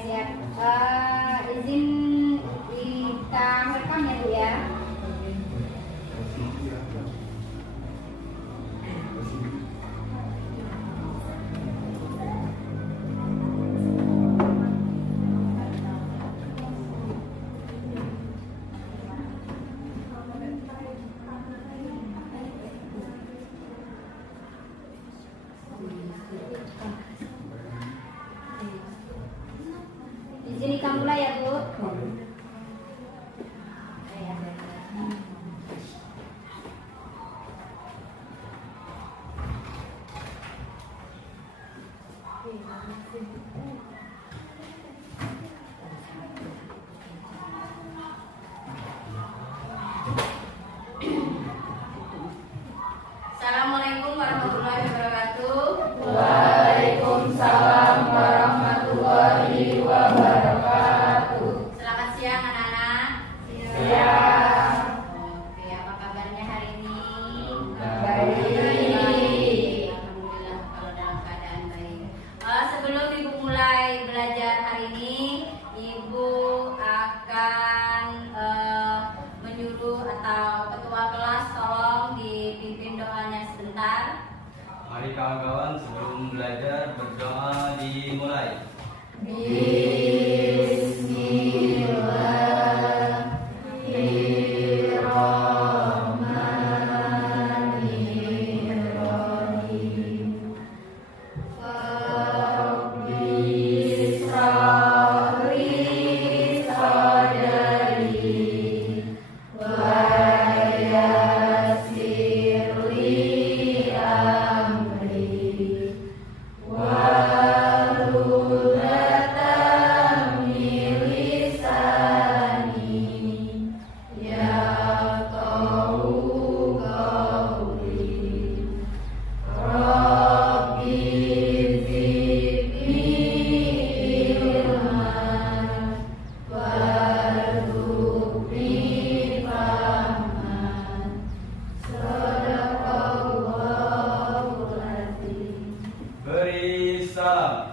siap. Izin kita rekam ya Bu ya. Izin kita mulai ya Bu. Assalamualaikum warahmatullahi wabarakatuh. Waalaikumsalam warahmatullahi wabarakatuh. Selamat siang anak-anak. Siang. Oke, apa kabarnya hari ini? Baik. Alhamdulillah kalau dalam keadaan baik. Sebelum Ibu mulai belajar hari ini, Ibu akan menyuruh atau ketua kelas tolong dipimpin doanya sebentar. Mari kawan-kawan sebelum belajar berdoa dimulai. Bismillahirrahmanirrahim. Rabbi shrahli sadri wa yassir li amri wahlul 'uqdatam min lisani yafqahu qawli. Rabbi zidni ilman warzuqni fahman. Shadaqallahul azim. Beri salam.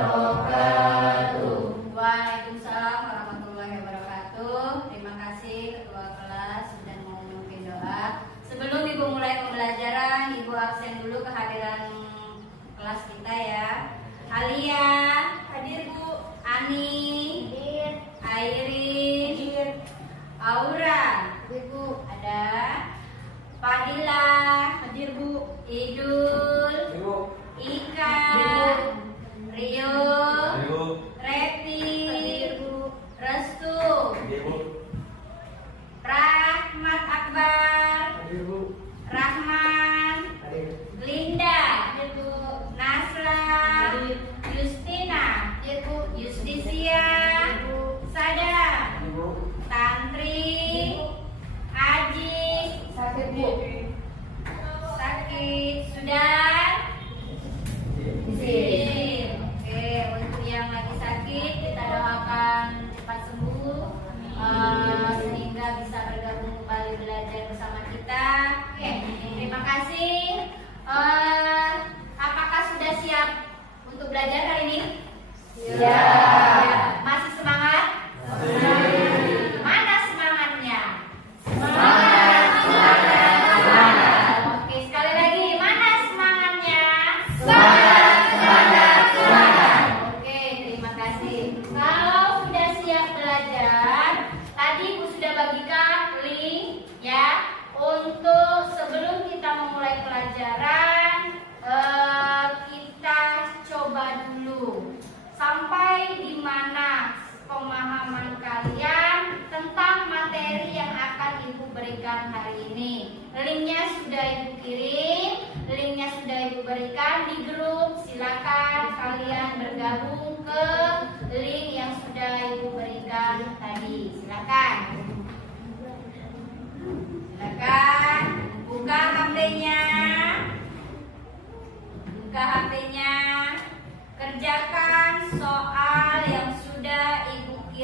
Assalamualaikum warahmatullahi wabarakatuh. Waalaikumsalam warahmatullahi wabarakatuh. Terima kasih ketua kelas sudah mau memimpin doa. Sebelum Ibu mulai pembelajaran, Ibu absen dulu kehadiran kelas kita ya. Alia, hadir Bu. Ani, hadir. Airin, hadir. Aura, Ibu. Ada. Fadila, hadir Bu. Idul, Ika, Rio, Ayo. Reti, Restu, Rahmat Akbar, Rahman, Linda, Nasra, Justina, Justisia, Sada, Tantri, Ajis, sakit, sudah? Izin. Oke, untuk yang lagi sakit kita doakan cepat sembuh, sehingga bisa bergabung kembali belajar bersama kita. Oke, terima kasih. Apakah sudah siap untuk belajar hari ini? Siap. Ya. Masih semangat? Mana semangatnya? Oke, sekali lagi, mana semangatnya? Oke, terima kasih. Kalau sudah siap belajar, tadi Ibu sudah bagikan link ya untuk sebelum kita memulai pelajaran, kita coba dulu sampai di mana pemahaman kalian tentang materi yang akan Ibu berikan hari ini. Linknya sudah Ibu kirim, linknya sudah Ibu berikan di grup. Silakan kalian bergabung ke link yang sudah Ibu berikan tadi. Silakan. Silakan buka HP-nya. Buka HP-nya. Kerjakan soal yang sudah Ibu kirim.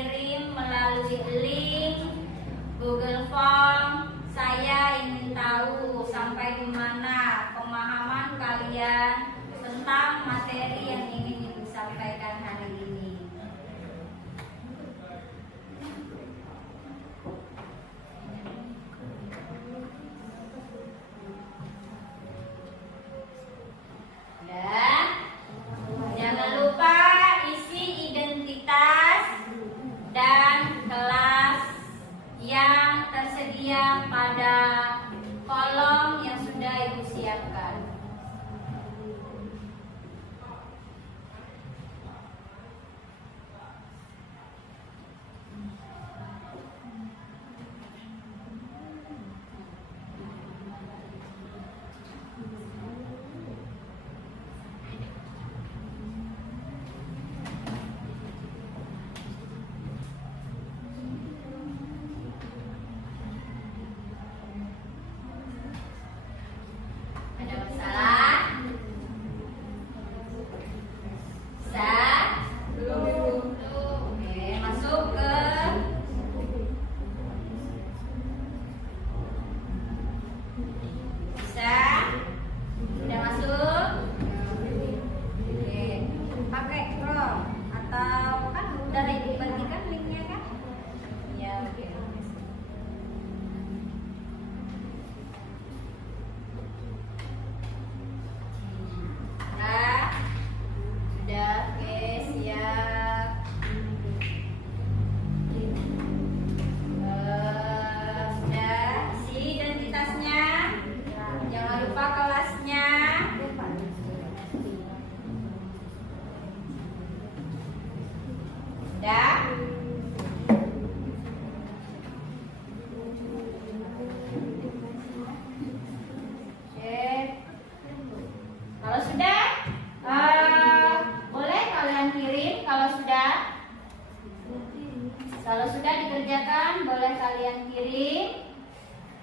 Kalau sudah dikerjakan, boleh kalian kirim.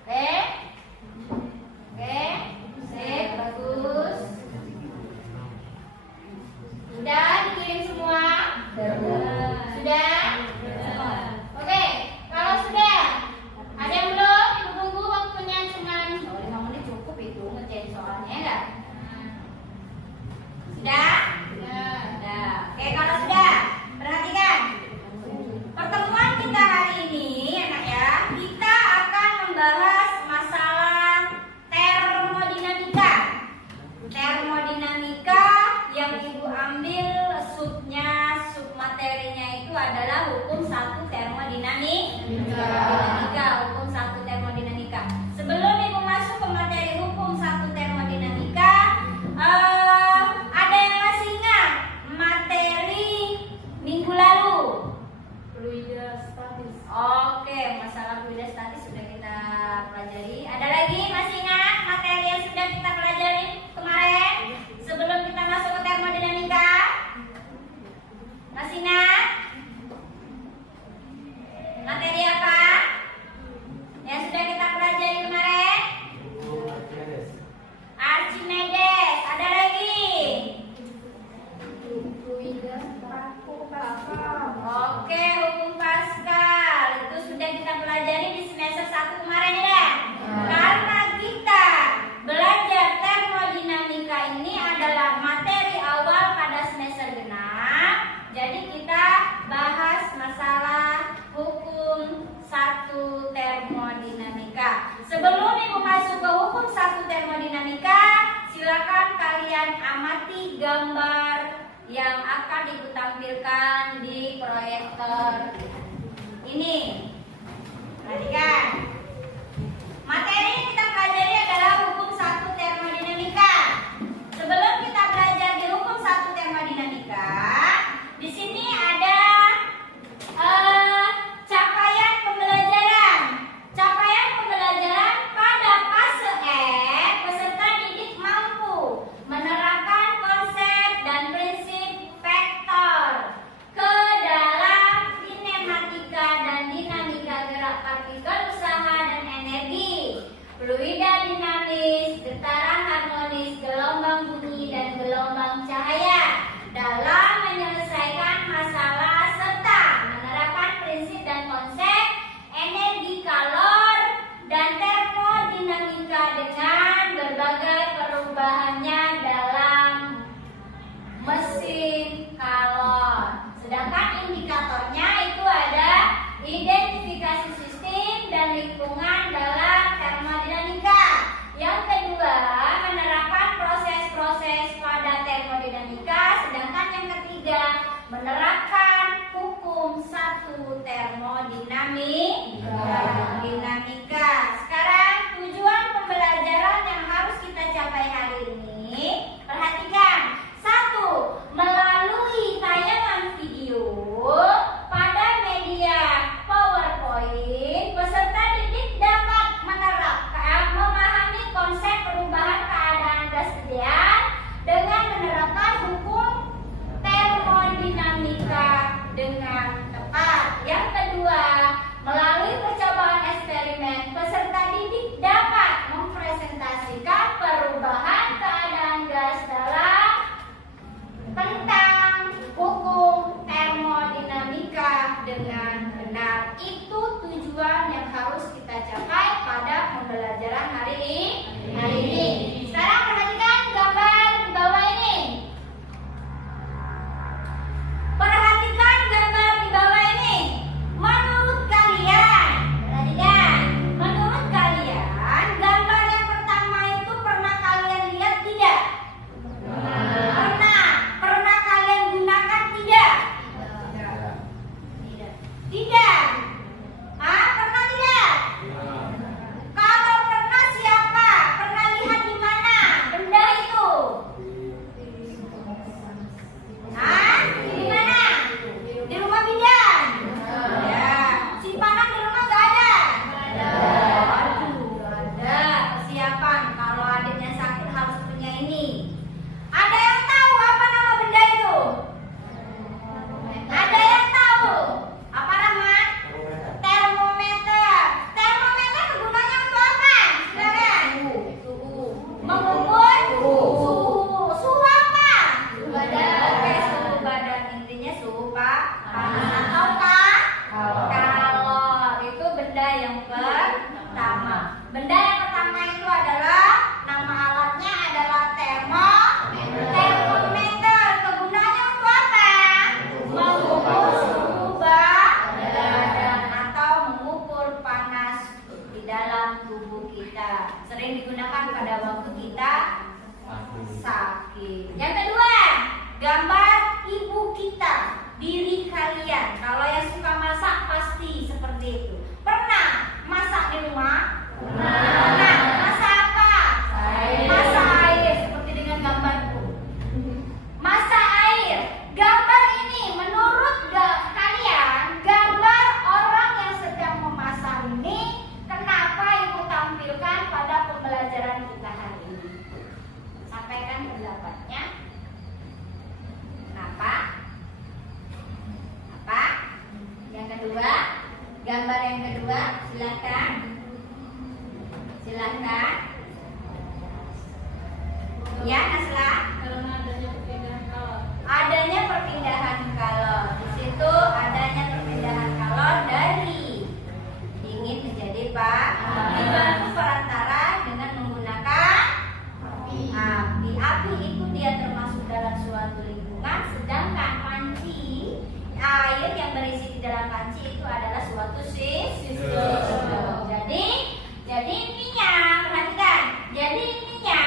Oke? Oke? Sip, bagus. Sudah dikirim semua? Sudah? Oke, kalau sudah, ada yang belum? Ibu tunggu waktunya cuma 5 menit cukup itu ngerjain soalnya enggak? Sudah? Sudah. Oke, kalau sudah, perhatikan. Pertemuan kita hari ini, anak ya, kita akan membahas masalah termodinamika. Termodinamika yang ibu ambil sub materinya itu adalah hukum 1 termodinamika. Hukum 1 termodinamika. Sebelum ibu masuk ke materi hukum 1 termodinamika, ada yang masih ingat materi minggu lalu? Fluida statis. Oke, masalah fluida statis sudah kita pelajari. Ada lagi masih ingat materi yang sudah kita pelajari kemarin sebelum kita masuk ke termodinamika? Masih ingat? Materi apa yang sudah kita pelajari kemarin? Archimedes. Ada lagi? Fluida Pascal. Oke, hukum Pascal itu sudah kita pelajari di semester 1 kemarin ya. Karena kita belajar termodinamika ini adalah materi awal pada semester genap, jadi kita bahas masalah hukum 1 termodinamika. Sebelum ibu masuk ke hukum 1 termodinamika, silakan kalian amati gambar yang akan ibu tampilkan di proyektor ini. Perhatikan. Materi yang kita pelajari adalah hukum 1 termodinamika. Sebelum kita belajar di hukum 1 termodinamika, di sini ada capaian pembelajaran. Capaian pembelajaran pada fase F, peserta didik mampu menerapkan konsep dan prinsip vektor ke dalam kinematika dan dinamika gerak partikel usaha dan energi, fluida dinamis, getaran harmonis, gelombang bunyi dan gelombang cahaya dalam menyelesaikan masalah serta menerapkan prinsip dan konsep energi kalor dan termodinamika dengan berbagai perubahannya dalam mesin kalor. Sedangkan indikatornya itu ada identifikasi sistem dan lingkungan dalam termodinamika. Yang kedua, menerapkan proses-proses pada termodinamika. Sedangkan yang ketiga, menerapkan hukum 1 termodinamika. Sekarang tujuan pembelajaran yang harus kita capai hari ini, perhatikan. 1. Melalui tayangan video pada media PowerPoint, peserta didik dapat memahami konsep perubahan keadaan gas ideal dengan menerapkan hukum termodinamika dengan tepat. Yang kedua, melalui percobaan artinya suhu panas atau kalor. Itu benda yang pertama. Benda yang pertama itu adalah nama alatnya adalah termometer. Kegunaannya untuk apa? Mengukur suhu badan atau mengukur panas di dalam tubuh kita. Sering digunakan pada waktu kita sakit. Yang kedua, gambar ibu kita, diri kalian. Kalau yang suka masak pasti seperti itu. Pernah masak di rumah? Pernah. Masak apa? Masak air, seperti dengan gambarku. Masak air. Gambar ini menurut kalian, gambar orang yang sedang memasak ini, kenapa ibu tampilkan pada pembelajaran kita hari ini? Sampaikan pendapatnya. Kenapa? Apa? Yang kedua, gambar yang kedua, silakan. Silakan. Ya, Nasla. Karena adanya perpindahan kalor. Adanya perpindahan kalor. Di situ adanya perpindahan kalor dari dingin menjadi dibantu perantara dengan menggunakan api. Api itu dia termasuk dalam suatu lingkungan, sedangkan panci air yang berisi di dalam panci itu adalah suatu sistem. Jadi intinya perhatikan. Jadi intinya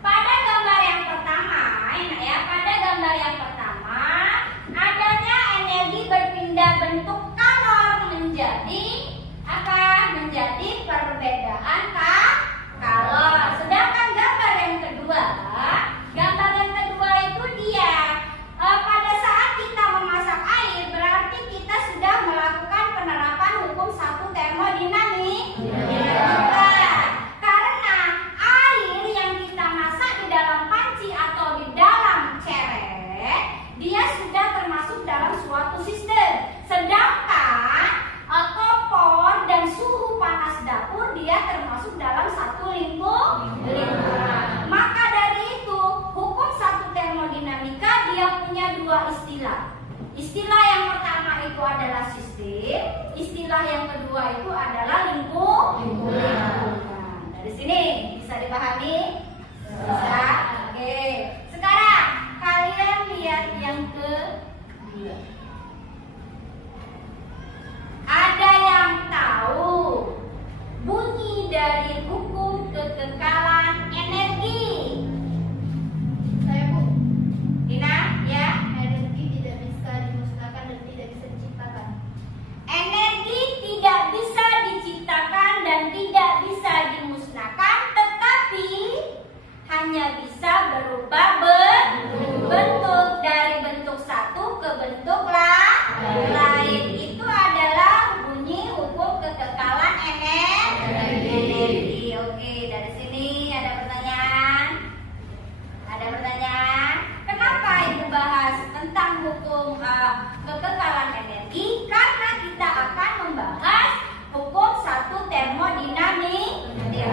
pada gambar yang pertama, pada gambar yang pertama adanya energi berpindah bentuk kalor menjadi apa? Menjadi perbedaan kalor. Sedangkan gambar yang kedua itu dia pada saat kita memasak air berarti kita sudah melakukan penerapan hukum satu termodinamika. Karena air yang kita masak di dalam panci atau di dalam ceret, dia sudah termasuk dalam suatu sistem. Sedangkan kompor dan suhu panas dapur dia termasuk dalam satu lingkungan. Maka dari itu hukum satu termodinamika dia punya dua istilah. Istilah yang pertama itu adalah sistem, istilah yang kedua itu adalah lingkungan. Dari sini bisa dipahami? Bisa. Oke. Sekarang kalian lihat yang kedua. Ada yang tahu bunyi dari hukum kekekalan energi? Saya Bu, Dina, ya? energi tidak bisa dimusnahkan dan tidak bisa diciptakan. Energi tidak bisa diciptakan dan tidak bisa dimusnahkan, tetapi hanya bisa berubah bentuk dari bentuk satu ke bentuk lain. Itu adalah bunyi hukum kekekalan energi. Oke, dari sini ada pertanyaan? Ada pertanyaan? Kenapa ibu bahas tentang hukum kekekalan energi? Karena kita akan membahas hukum satu termodinamika.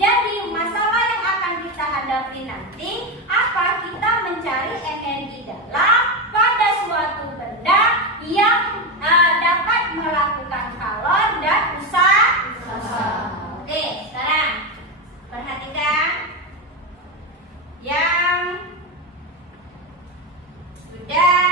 Jadi masalah yang akan kita hadapi nanti apa? Kita mencari energi dalam pada suatu benda yang dapat melakukan kalor dan usaha. Oke, sekarang perhatikan yang sudah.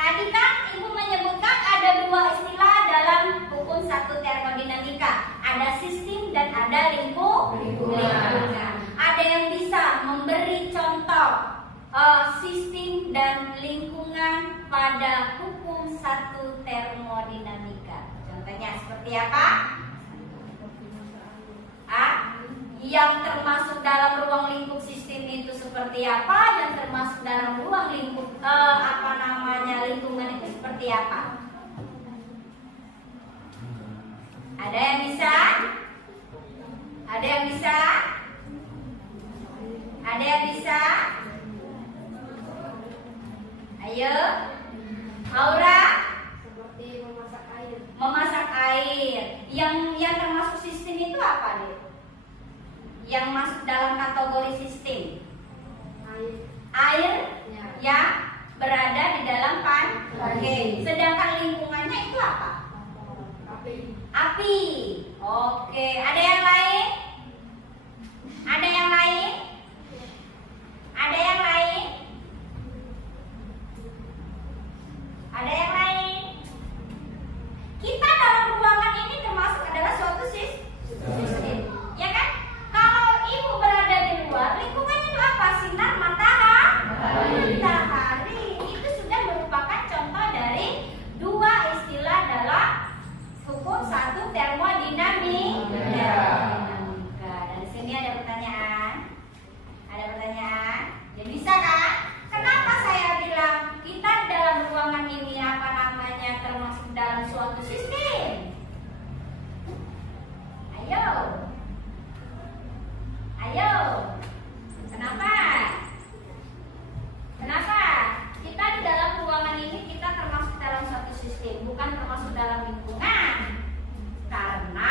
Tadi kan ibu menyebutkan ada dua istilah dalam hukum satu termodinamika. Ada sistem dan ada lingkungan. Ada yang bisa memberi contoh sistem dan lingkungan pada hukum satu termodinamika. Contohnya seperti apa? Yang termasuk dalam ruang lingkup sistem itu seperti apa? Yang termasuk dalam ruang lingkup lingkungan itu seperti apa? Ada yang bisa? Ada yang bisa? Ada yang bisa? Ayo, Aura. Seperti memasak air. Memasak air. Yang termasuk sistem itu apa deh? Yang masuk dalam kategori sistem? Air. Air yang berada di dalam pancing. Sedangkan lingkungannya itu apa? Api. Oke, ada yang lain? Ada yang lain? Ada yang lain? Ada yang lain? Kita dalam ruangan ini termasuk adalah suatu sistem, ya kan? Kalau ibu berada di luar, lingkungannya itu apa? Sinar matahari. Itu sudah merupakan contoh dari dua istilah dalam hukum satu termodinamika. Dari sini ada pertanyaan? Ada pertanyaan? Ya bisa kan? Kenapa saya bilang kita dalam ruangan ini apa namanya termasuk dalam suatu sistem? Ayo. Ayo. Kenapa? Kenapa? Kita di dalam ruangan ini kita termasuk dalam suatu sistem, bukan termasuk dalam lingkungan. Karena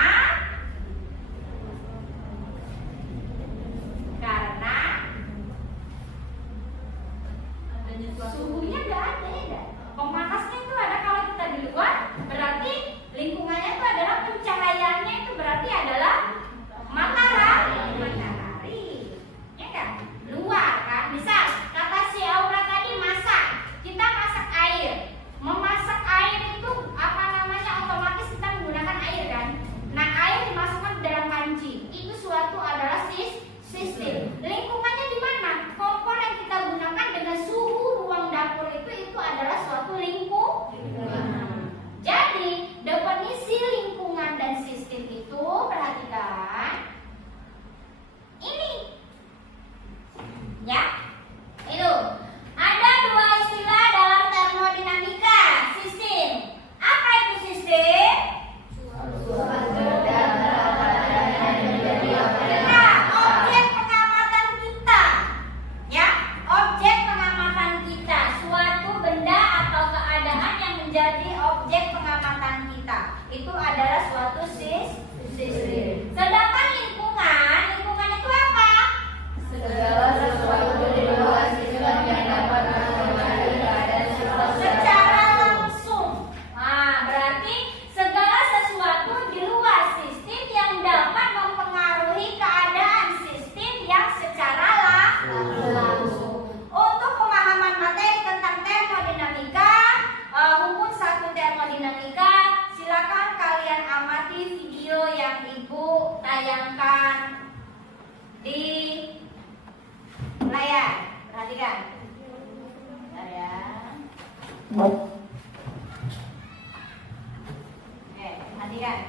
suhunya nggak ada, ya. Pemanasnya itu ada kalau kita di luar, berarti lingkungannya itu adalah pencahayaannya itu berarti adalah matahari, ya kan? Luar kan, misal kata si Aura tadi masak, kita masak air, memasak air itu apa namanya otomatis kita menggunakan air kan? Nah air dimasukkan ke dalam panci, itu suatu adalah sistem. Lingkungannya di mana? Kompor yang kita gunakan dengan suhu ruang dapur itu adalah suatu lingkungan. Jadi definisi lingkungan dan sistem itu perhatikan ini, ya. Itu ada dua istilah dalam termodinamika sistem. Apa itu sistem? Objek pengamatan kita, ya, objek pengamatan kita, suatu benda atau keadaan yang menjadi objek pengamatan kita, itu adalah suatu sistem. Sedangkan lingkungan itu apa? Segala sesuatu di luar sistem yang dapat mempengaruhi keadaan secara langsung. Nah, berarti segala sesuatu di luar sistem yang dapat mempengaruhi keadaan sistem yang secara langsung. Untuk pemahaman materi tentang termodinamika, hukum satu termodinamika, silakan kalian amati video yang ibu tayangkan di layar. Perhatikan. Bentar ya. Perhatikan.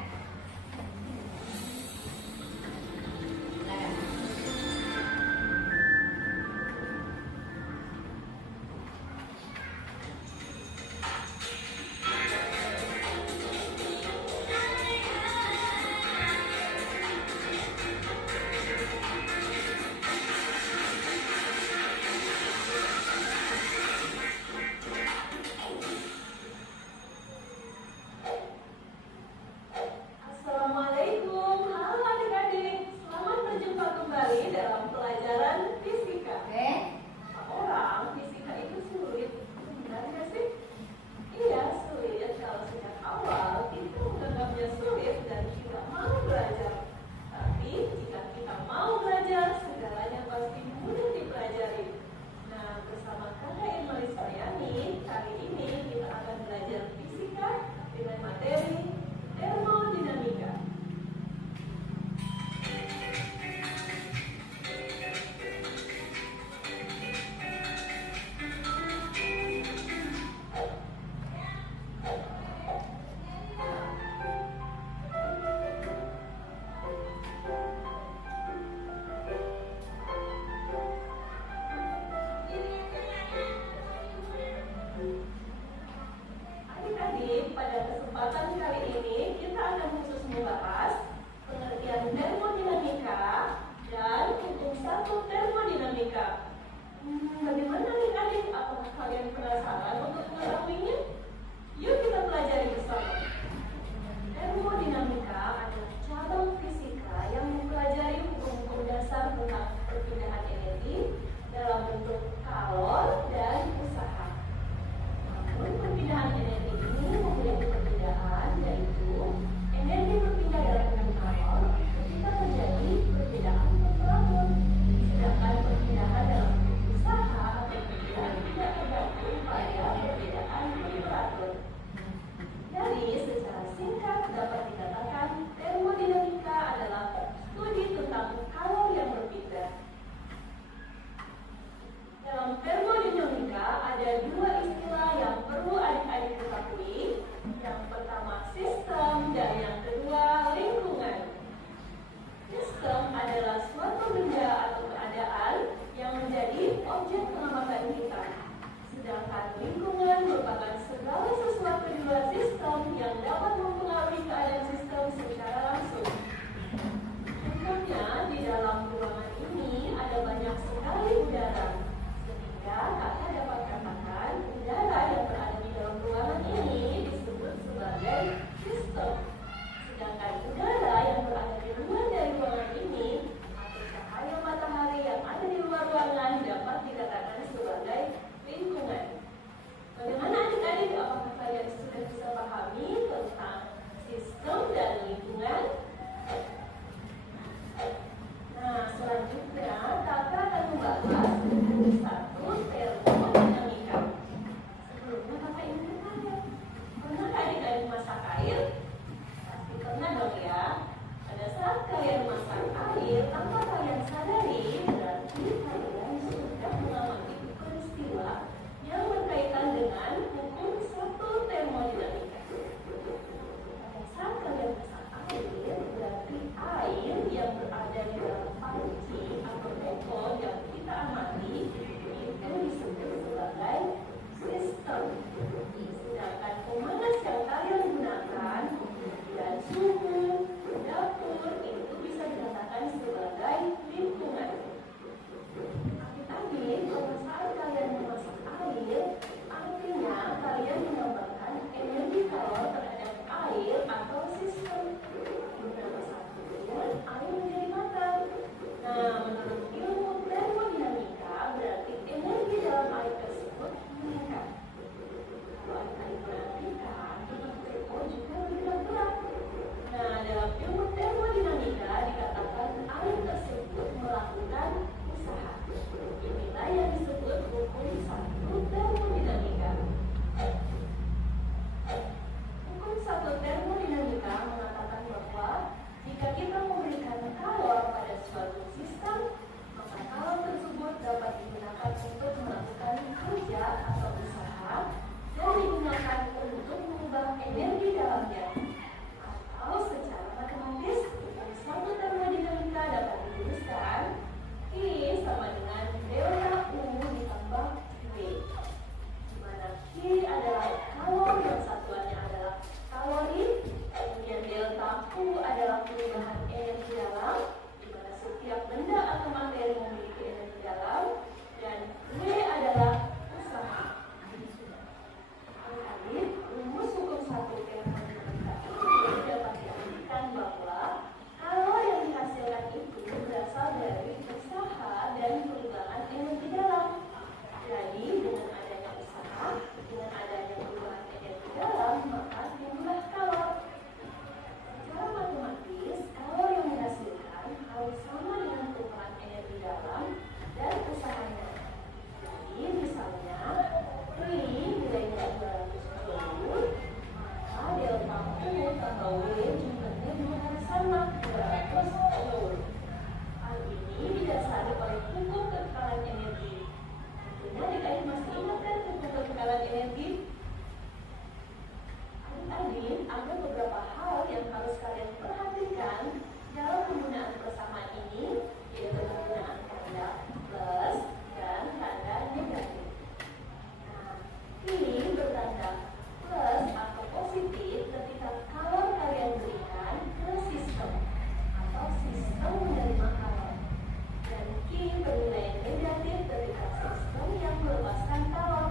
energi? Adik-adik, ada beberapa hal yang harus kalian perhatikan dalam penggunaan persamaan ini, yaitu penggunaan tanda plus dan tanda negatif. Nah, ini bertanda plus atau positif ketika kalau kalian berikan ke sistem atau sistem menerima kalor. Dan Q bernilai negatif ketika sistem yang melepaskan kalor.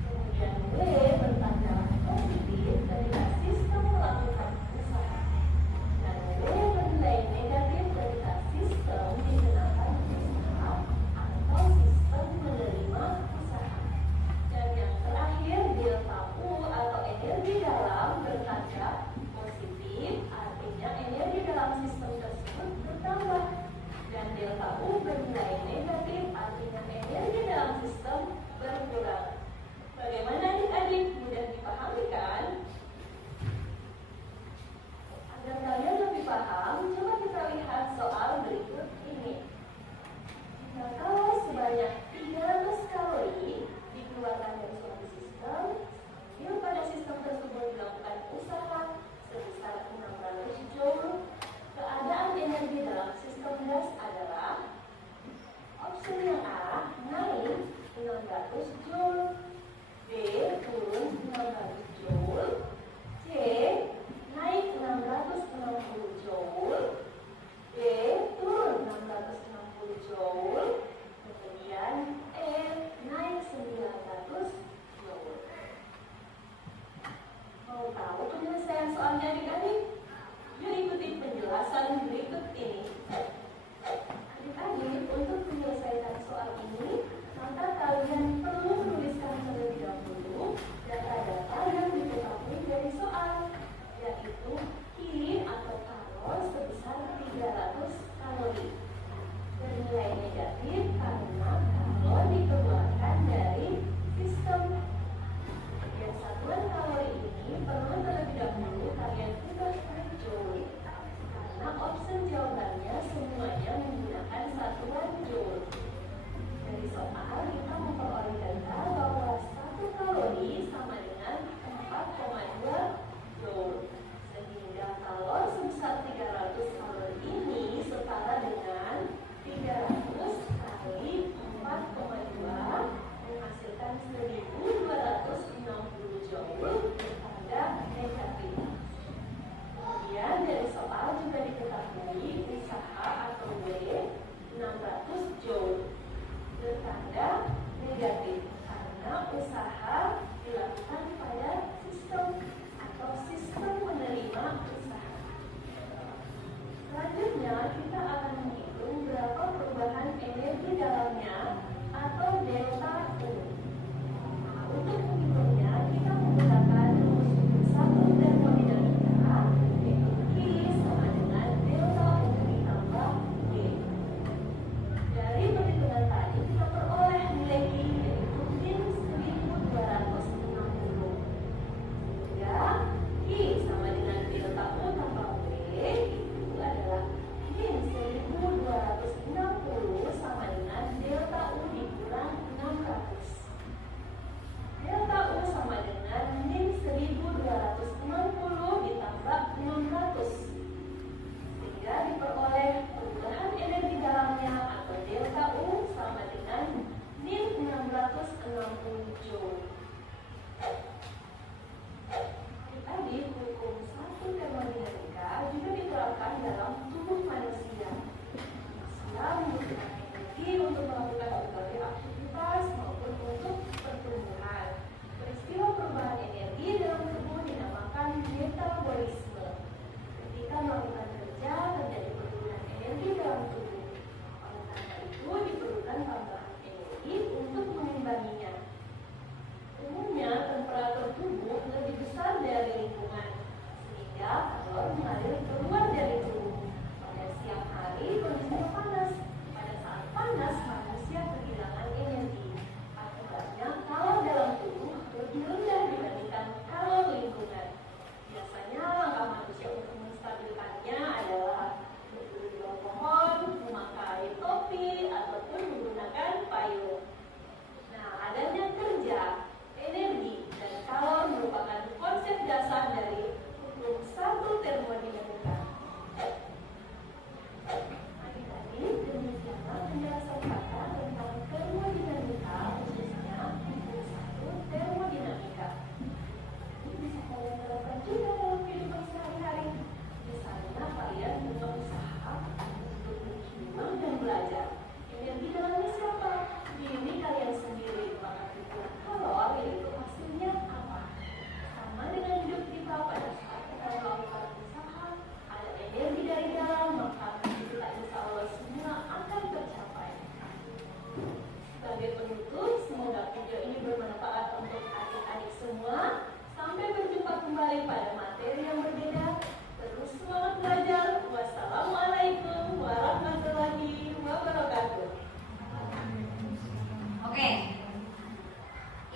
Kemudian W bertanda positif ketika sistem melakukan usaha. Dan W bernilai negatif ketika sistem dikenakan usaha atau sistem menerima usaha. Dan yang terakhir, delta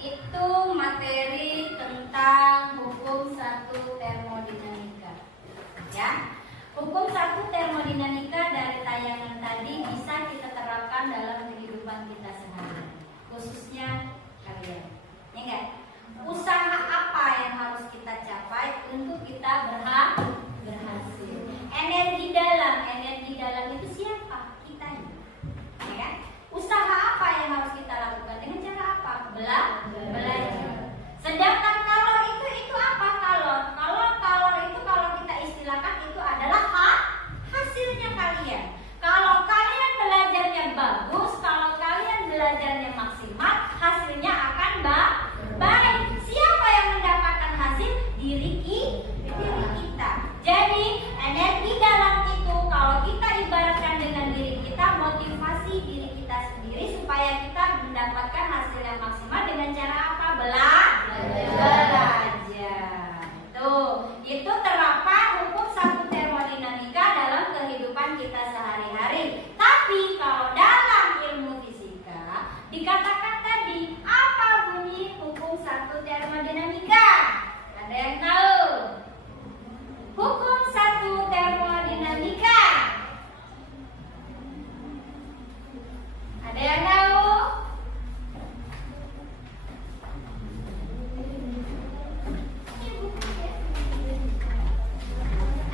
itu materi tentang hukum 1 termodinamika. Ya. Hukum 1 termodinamika dari tayangan tadi bisa kita terapkan dalam kehidupan kita sehari-hari, khususnya kalian. Ya enggak? Usaha apa yang harus kita capai untuk kita berhasil? Energi dalam itu siapa? Kita. Ya kan? Usaha apa yang harus kita lakukan? Dengan cara apa? Belajar. Sedangkan kalor itu apa kalor? Kalor itu kalau kita istilahkan itu adalah hasilnya kalian. Kalau kalian belajarnya bagus, kalau kalian belajarnya maksimal, hasilnya akan baik. Siapa yang mendapatkan hasil? Diri kita. Jadi energi dalam itu kalau kita ibaratkan dengan diri kita, motivasi diri kita sendiri supaya kita mendapatkan hasil yang maksimal dengan cara apa? Belajar. Tuh, itu terapan hukum 1 termodinamika dalam kehidupan kita sehari-hari. Tapi kalau dalam ilmu fisika dikatakan tadi, apa bunyi hukum 1 termodinamika? Ada yang tahu? Hukum 1 termodinamika. Ada yang tahu?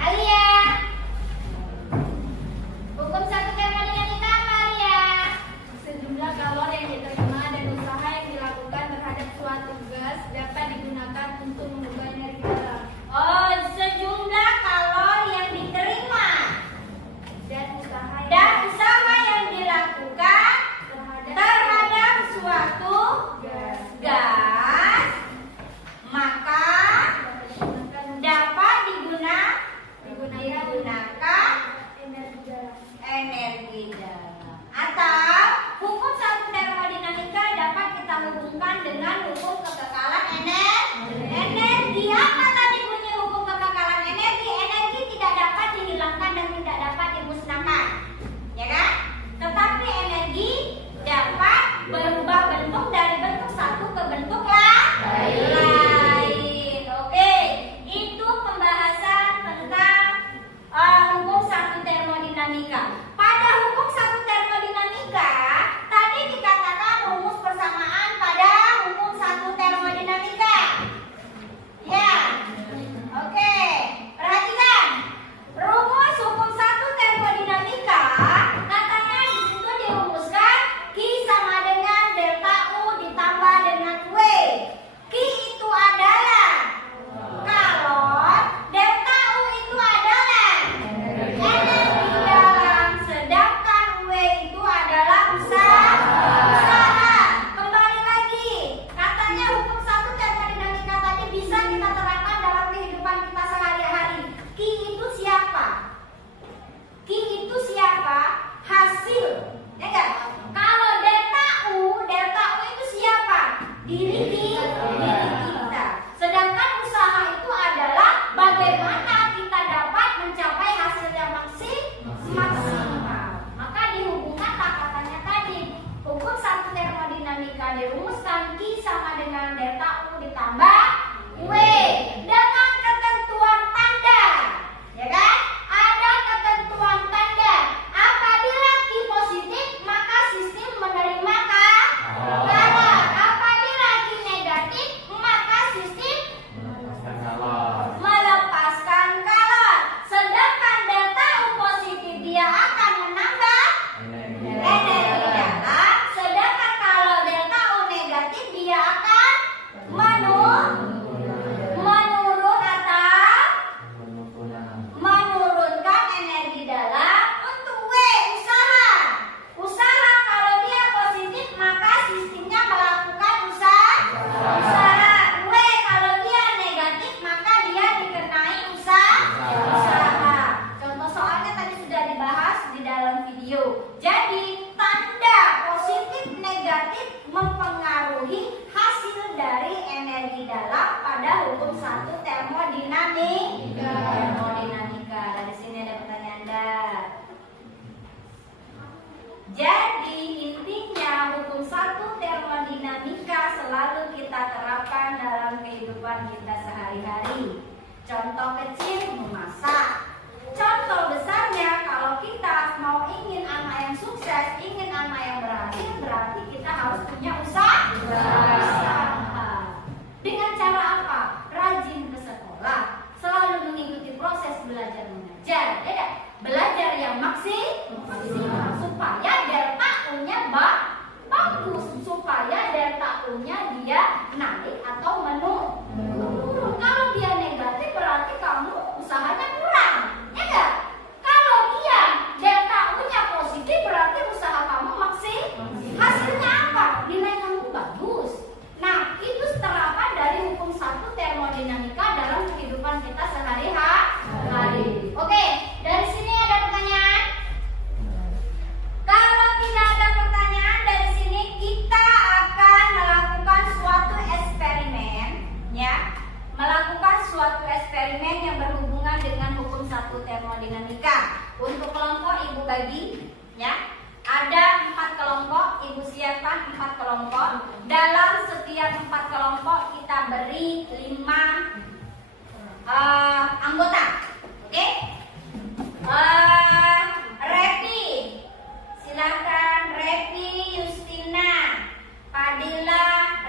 Alia. Hukum 1 termodinamika apa, Alia? Sejumlah kalor yang diterima dan usaha yang dilakukan terhadap suatu gas dapat digunakan untuk mengubah energi dalam. Oh, sejumlah kalor yang diterima Dan usaha dan usaha yang dilakukan terhadap suatu gas, maka dapat digunakan energi dalam. energi dalam. Atau hukum 1 termodinamika dapat kita hubungkan dengan hukum kekekalan energi. Apa tadi bunyi hukum kekekalan energi? Energi tidak dapat dihilangkan dan tidak dapat dimusnahkan, ya kan? Tetapi energi dapat berubah bentuk dari bentuk satu ke bentuk lain. Oke, itu pembahasan tentang hukum 1 termodinamika. Pada hukum 1 termodinamika tadi dikatakan rumus persamaan pada hukum 1 termodinamika. Ya. Oke, perhatikan. Rumus hukum 1 termodinamika katanya di situ dirumuskan Q sama dengan delta U ditambah dengan W. Q itu adalah kalor, delta U itu adalah energi dalam, sedangkan W itu adalah usaha. Kembali lagi, katanya hukum 1 termodinamika tadi bisa kita terapkan dalam kehidupan kita sehari-hari. Q itu siapa? Q itu siapa? Hasil, ya enggak? Kalau delta U itu siapa? Diri kita. Sedangkan usaha itu adalah bagaimana kita dapat mencapai hasil yang maksimal. Maka dihubungkan katanya tadi, hukum 1 termodinamika dirumuskan Q sama dengan delta U ditambah W dengan ketentuan tanda, ya kan? Ada ketentuan tanda. Apabila Q positif, maka sistem menerima kalor. Apabila Q negatif, maka sistem melepaskan kalor. Sedangkan delta U positif dia akan menambah energi dalam, sedangkan kalau delta U negatif dia akan menurun atau menurunkan energi dalam. Untuk W usaha kalau dia positif maka sistemnya melakukan usaha. W kalau dia negatif maka dia dikenai usaha. Contoh soalnya tadi sudah dibahas di dalam video. Jadi tanda positif negatif mempengaruhi hasil dari energi dalam pada hukum 1 termodinamika. Dari sini ada pertanyaan enggak? Jadi intinya hukum 1 termodinamika selalu kita kehidupan kita sehari-hari. Contoh kecil memasak. Contoh besarnya kalau kita mau ingin anak yang sukses, ingin anak yang berhasil, berarti kita harus punya usaha. Dengan cara apa? Rajin ke sekolah, selalu mengikuti proses belajar mengajar, ya. Belajar yang maksimal supaya delta U-nya bagus, supaya delta U-nya dia naik atau menurun. Kalau dia negatif berarti kamu usahanya kurang, ya enggak? Kalau dia delta U-nya positif berarti usaha kamu maksimal. Hasilnya apa? Nilai kamu bagus. Nah, itu terapan dari hukum 1 termodinamika dalam kehidupan kita sehari-hari. Oke, dari sini ada pertanyaan? Kalau tidak ada pertanyaan dari sini, kita akan melakukan suatu eksperimen, ya. Melakukan suatu eksperimen yang berhubungan dengan hukum 1 termodinamika. Untuk kelompok Ibu bagi, ya. Ada 4 kelompok, Ibu siapkan 4 kelompok. Dalam setiap 4 kelompok kita beri 5 anggota. Oke? Repi, silakan Repi Justina, Padilla,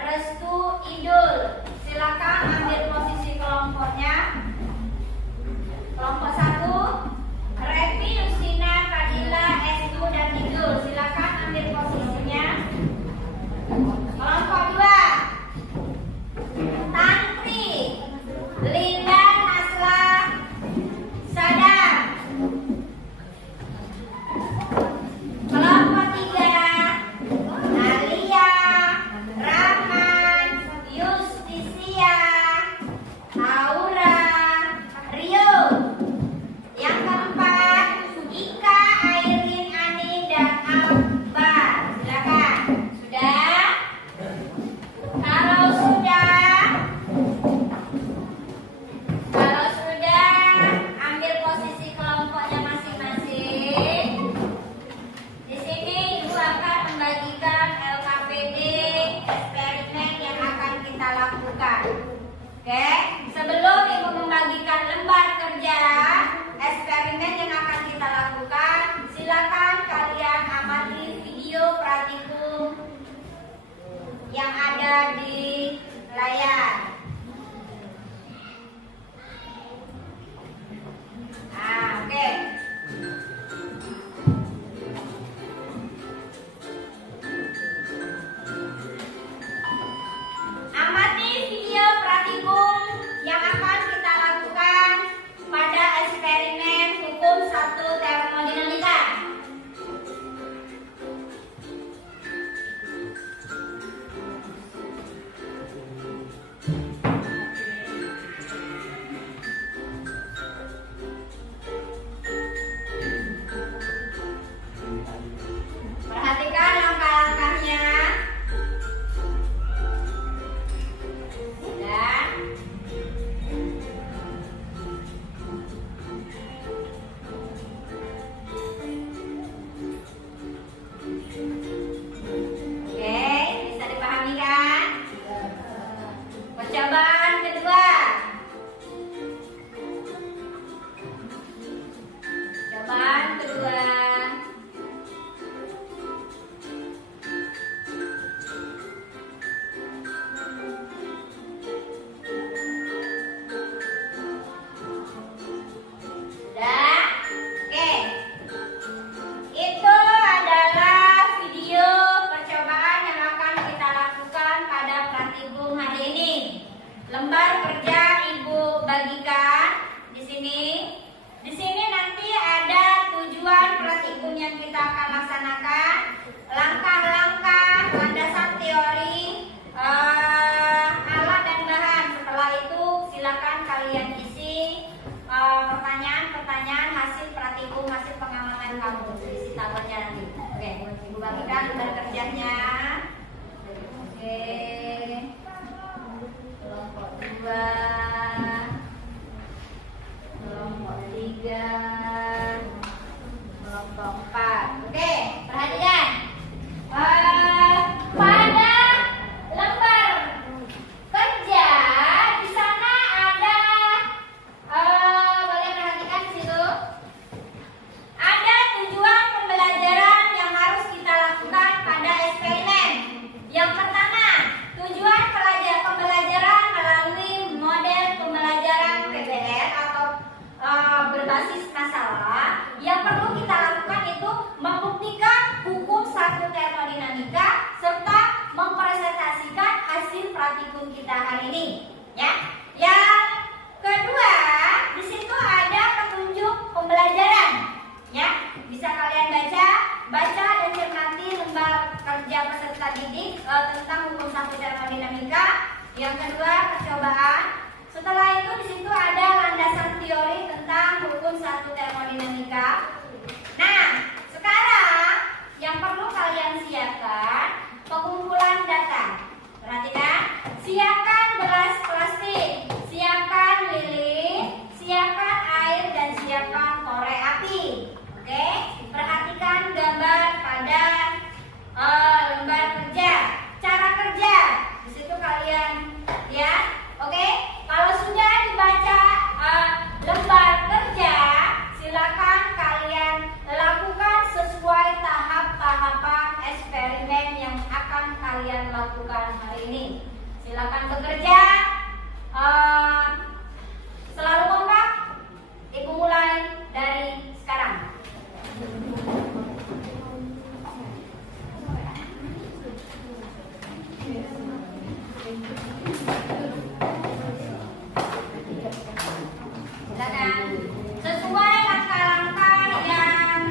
Restu, Idul. Silakan ambil posisi kelompoknya. Kelompok 1, Repi, Justina, Padilla, Restu, dan Idul. Silakan ambil posisinya. Kelompok 2, Tantri, Linda, Nasla, Sadam. Kelompok 3, Alia, Rahman, Justisia, Aura, Rio. Yang keempat, Ika, Airin, Ani, dan Akbar. Silakan. Sudah? Kalau sudah, ambil posisi kelompoknya masing-masing. Di sini Ibu akan membagikan LKPD eksperimen yang akan kita lakukan. Oke, sebelum Ibu membagikan lembar kerja eksperimen yang akan kita lakukan, silakan kalian amati video praktikum yang ada di layar. Oke. Amati video praktikum yang akan kita lakukan pada eksperimen hukum 1 termodinamika. Perhatikan langkah-langkahnya. Dan oke, bisa dipahami kan? Percobaan kedua. Percobaan kedua. Sudah? Oke. Itu adalah video percobaan yang akan kita lakukan pada praktikum hari ini. Lembar kerja Ibu bagikan di sini. Di sini nanti ada tujuan praktikum yang kita akan laksanakan, langkah-langkah, landasan teori, alat dan bahan. Setelah itu silakan kalian isi pertanyaan-pertanyaan hasil praktikum, hasil pengamatan kamu. Isi tabelnya nanti. Oke, Ibu bagikan lembar kerjanya. Oke. Kelompok 2, kelompok 3, kelompok 4. Oke, perhatikan. Pada Yang kedua percobaan. Setelah itu di situ ada landasan teori tentang hukum satu termodinamika. Nah, sekarang yang perlu kalian siapkan pengumpulan data. Perhatikan, siapkan beras plastik, siapkan lilin, siapkan air dan siapkan korek api. Oke, perhatikan gambar pada lembar kerja. Cara kerja di situ kalian lihat. Oke, kalau sudah dibaca lembar kerja, silakan kalian lakukan sesuai tahap-tahapan eksperimen yang akan kalian lakukan hari ini. Silakan bekerja. Selalu kompak. Ibu mulai dari sekarang. Silakan. Sesuai langkah-langkah yang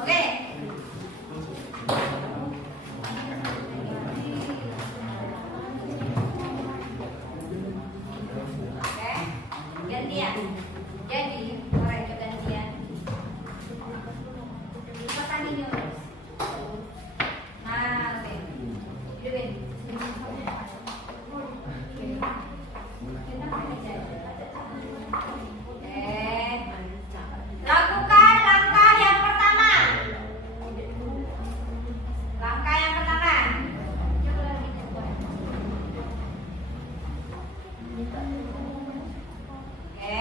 oke. Oke, gantian. Jadi, mereka gantian. Makan ini terus. Nah, oke. Hidupin. Lakukan langkah yang pertama. Langkah yang pertama. Oke.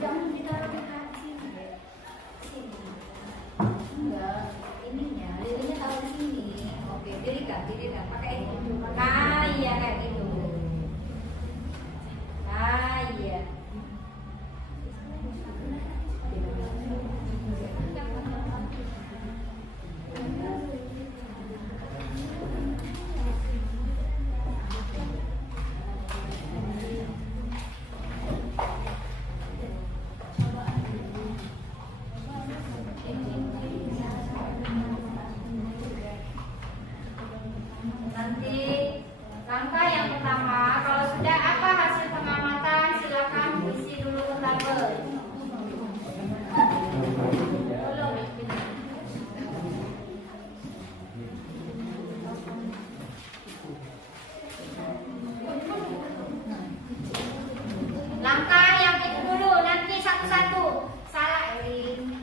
Jangan ditaruh di sini. Enggak, ininya, lilinnya taruh di sini. Oke, dirikan, pakai itu. Nah, iya kayak gitu. Nah, iya. Nanti langkah yang pertama, kalau sudah apa hasil pengamatan, silakan isi dulu tabel. Langkah yang itu dulu, nanti satu-satu. Salah, Erin.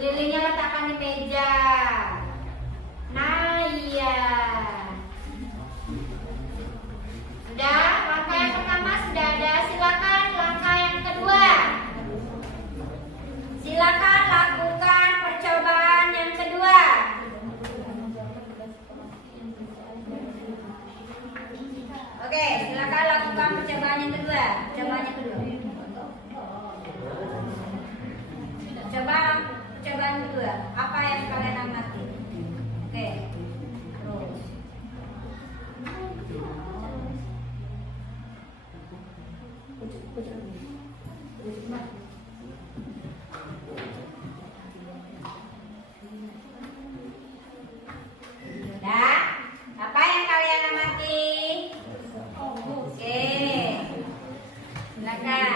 Lilinnya letakkan di meja. Nah, iya. Sudah, langkah yang pertama sudah ada. Silakan langkah yang kedua. Silakan lakukan percobaan yang kedua. Oke, silakan lakukan percobaan yang kedua. Percobaan yang kedua. Percobaan kedua. Apa yang kalian amati? Oke. Terus. Nah, apa yang kalian amati? Oke. Silakan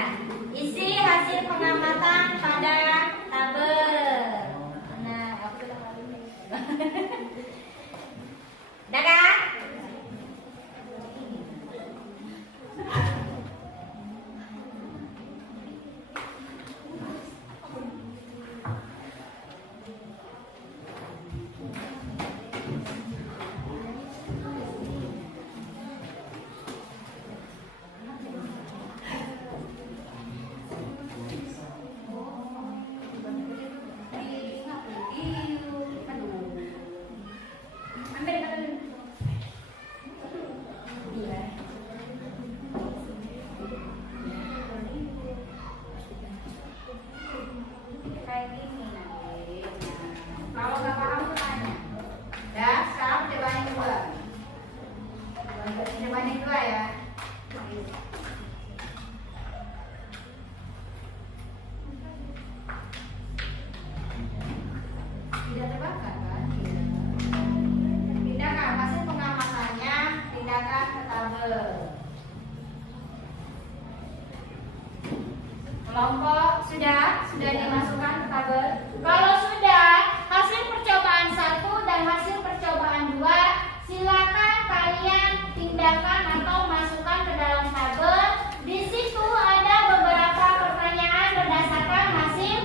isi hasil pengamatan pada tabel. Nah, tidak terbakar kan? Iya. Pindahkan hasil pengamatannya, pindahkan ke tabel. Kelompok sudah dimasukkan ke tabel. Kalau sudah, hasil percobaan 1 dan hasil percobaan 2 silakan kalian pindahkan atau masukkan ke dalam tabel. Di situ ada beberapa pertanyaan berdasarkan hasil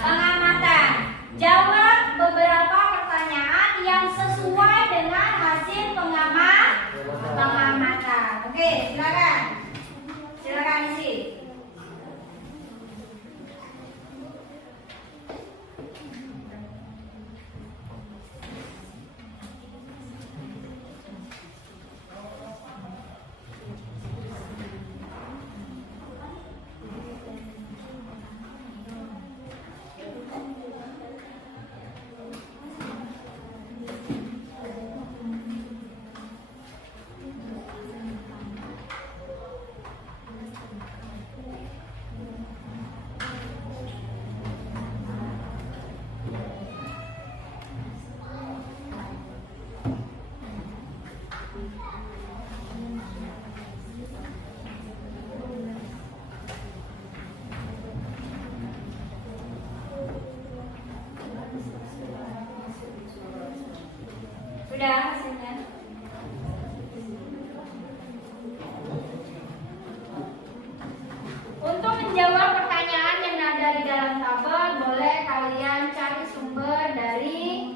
pengamatan. Jawab beberapa pertanyaan yang sesuai dengan hasil pengamatan. Oke, silakan. Silakan isi. Sudah hasilnya? Untuk menjawab pertanyaan yang ada di dalam tabel, boleh kalian cari sumber dari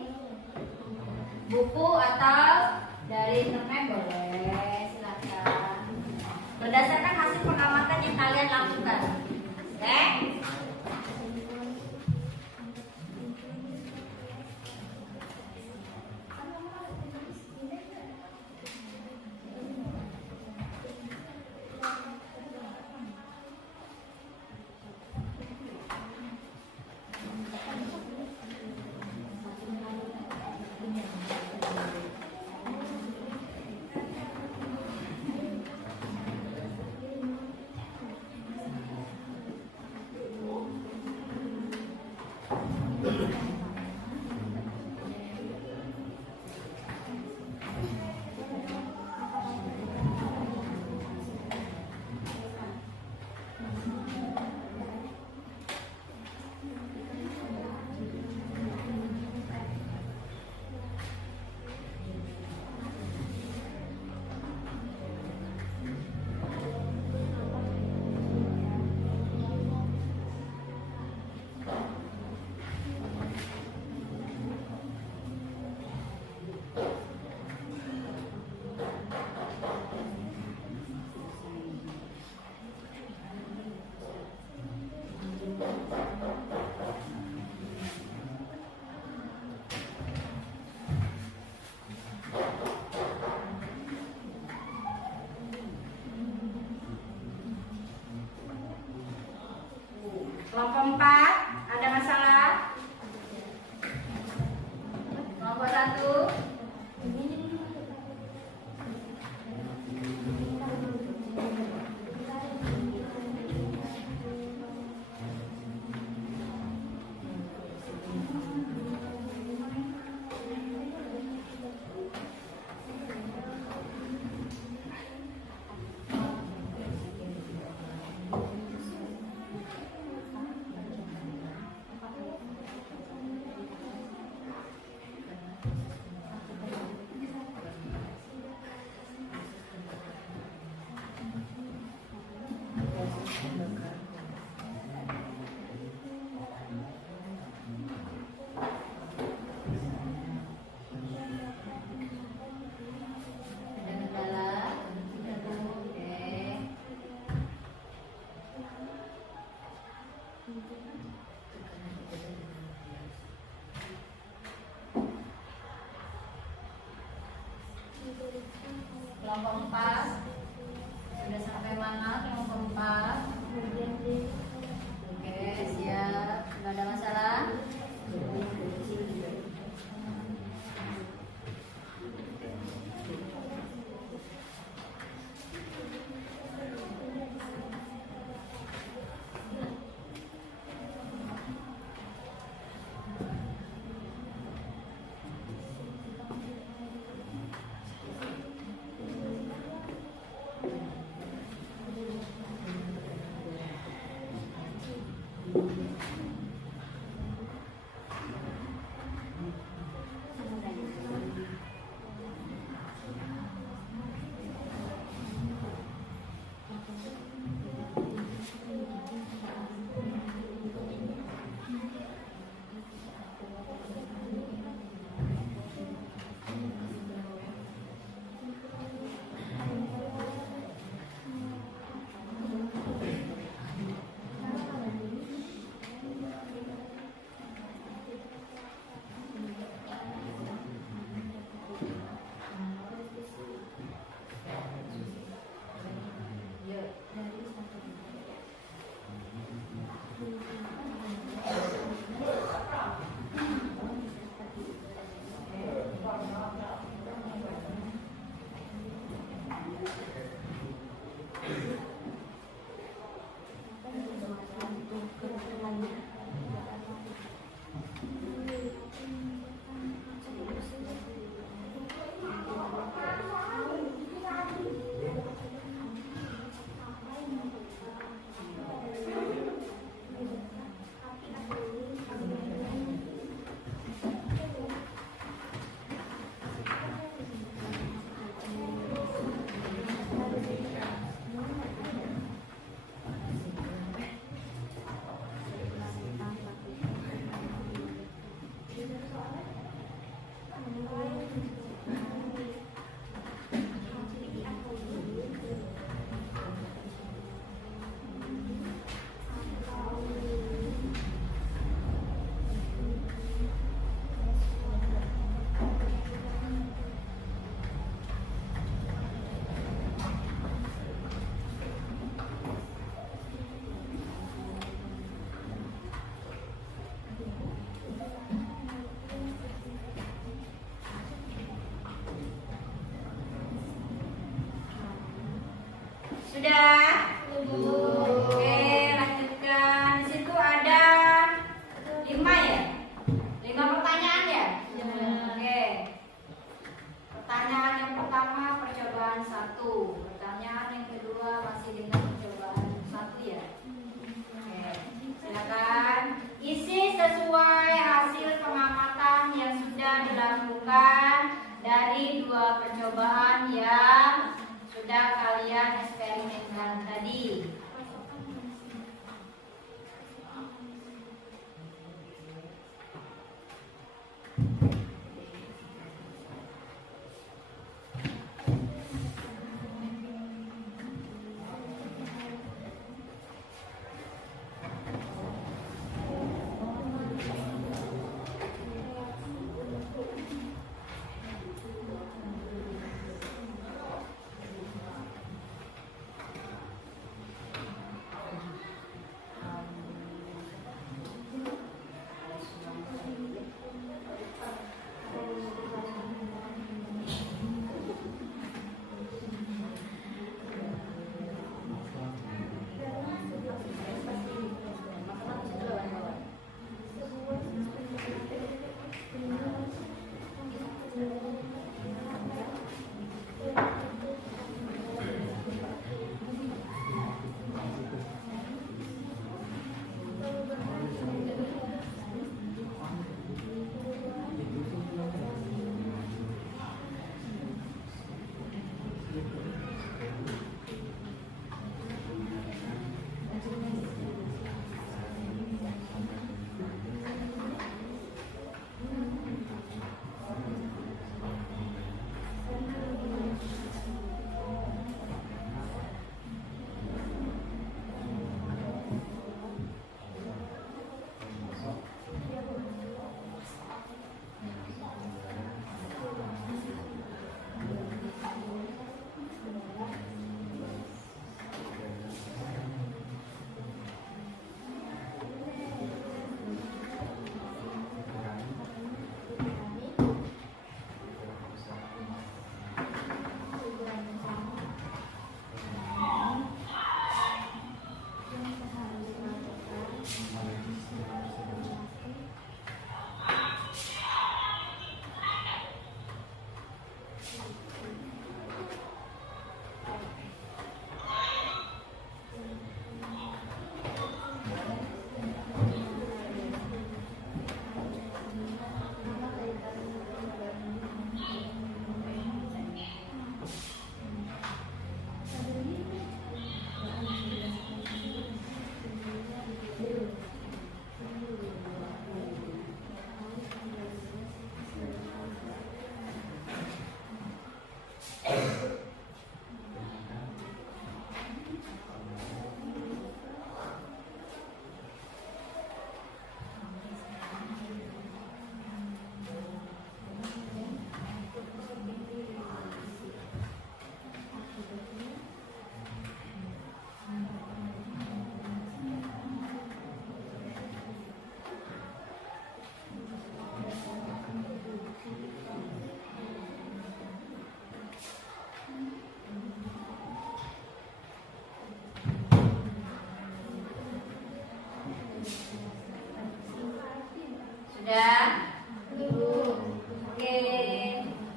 buku atau dari internet, boleh, silakan. Berdasarkan hasil pengamatan yang kalian lakukan. Oke? Kelompok 4, ada masalah? Kelompok 1. Kelompok 4 sudah sampai mana kelompok 4? Oke, siap. Nggak ada masalah? Sudah? Oke.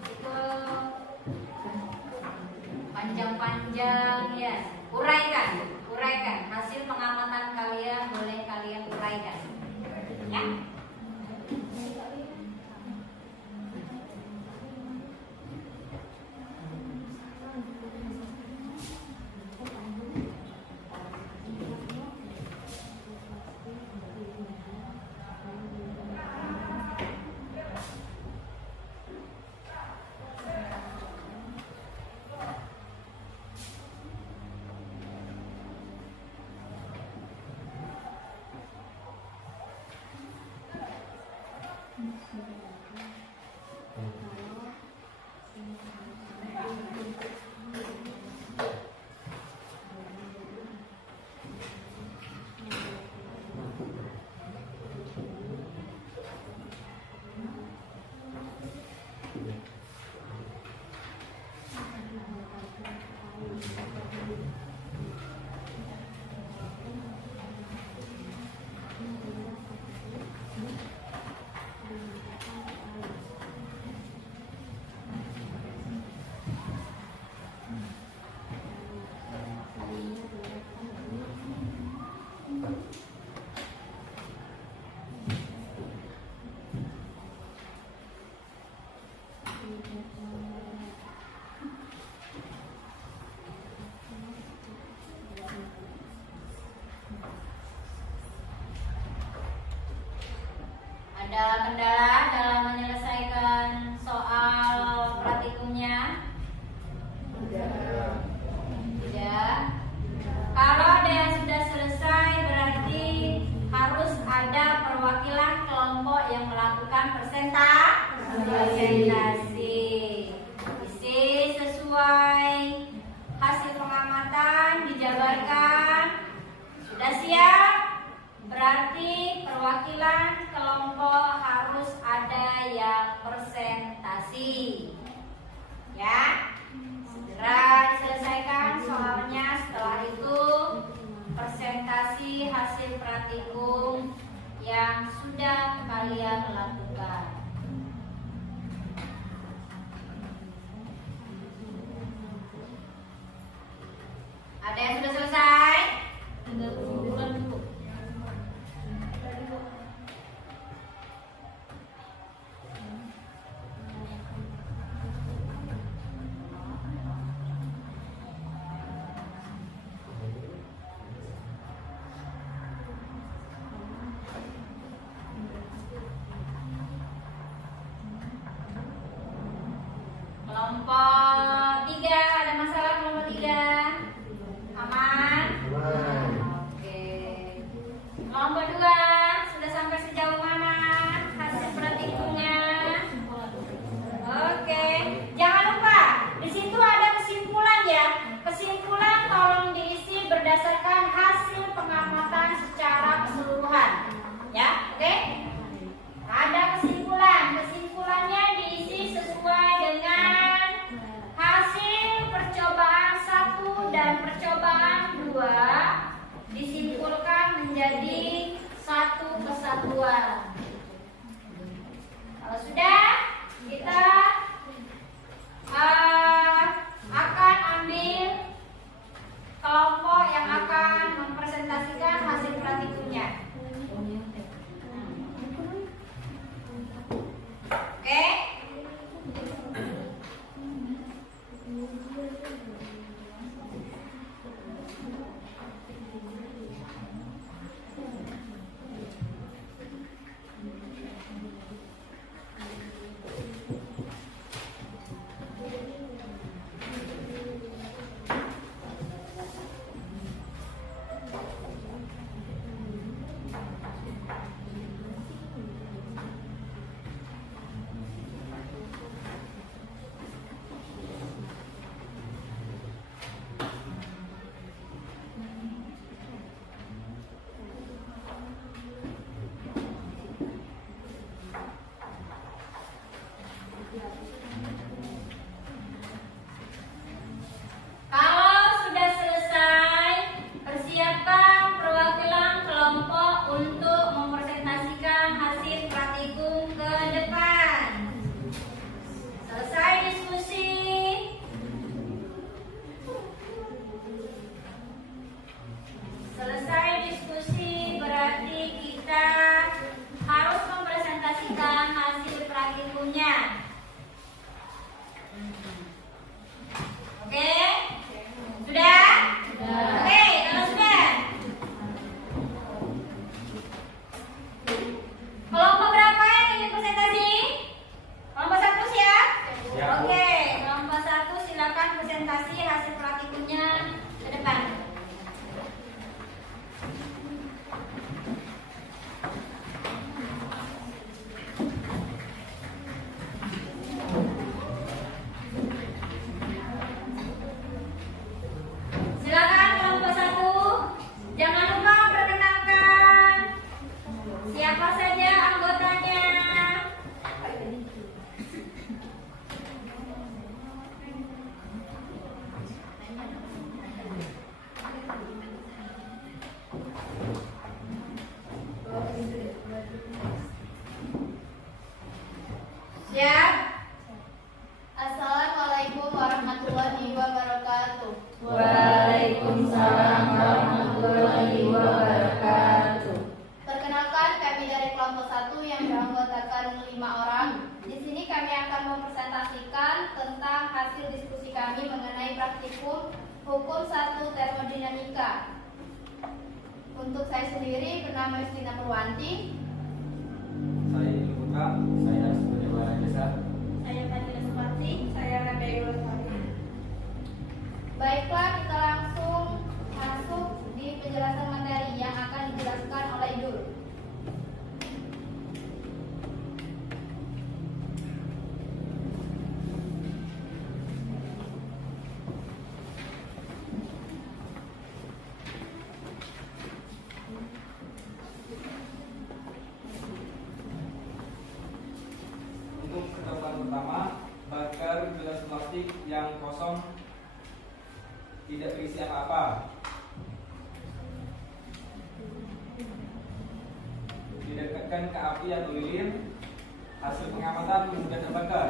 Itu panjang-panjang ya. Uraikan. Hasil pengamatan kalian boleh kalian uraikan. Ya. Ada kendala dalam menyelesaikan soal praktikumnya? Tidak. Kalau ada yang sudah selesai berarti harus ada perwakilan kelompok yang melakukan presentasi. Isi sesuai hasil pengamatan dijabarkan. Sudah siap? Berarti perwakilan kelompok harus ada yang presentasi. Ya, segera diselesaikan soalnya. Setelah itu presentasi hasil praktikum yang sudah kalian lakukan. Ada yang sudah selesai? Siapa saja anggotanya? Siap? Assalamualaikum warahmatullahi wabarakatuh. Waalaikumsalam warahmatullahi wabarakatuh. Perkenalkan, kami dari kelompok 1 yang beranggotakan 5 orang. Di sini kami akan mempresentasikan tentang hasil diskusi kami mengenai praktikum hukum 1 termodinamika. Untuk saya sendiri bernama Yustina Purwanti. Saya Ibu Putra. Saya sebagai Wara Jasa. Saya Fadila Suparti. Saya Nadia Lestari. Baiklah, kita langsung masuk di penjelasan materi yang akan dijelaskan oleh Idul. Untuk kedapatan pertama, bakar gelas plastik yang kosong tidak berisi apa-apa. Didekatkan ke api atau lilin, hasil pengamatan mudah terbakar.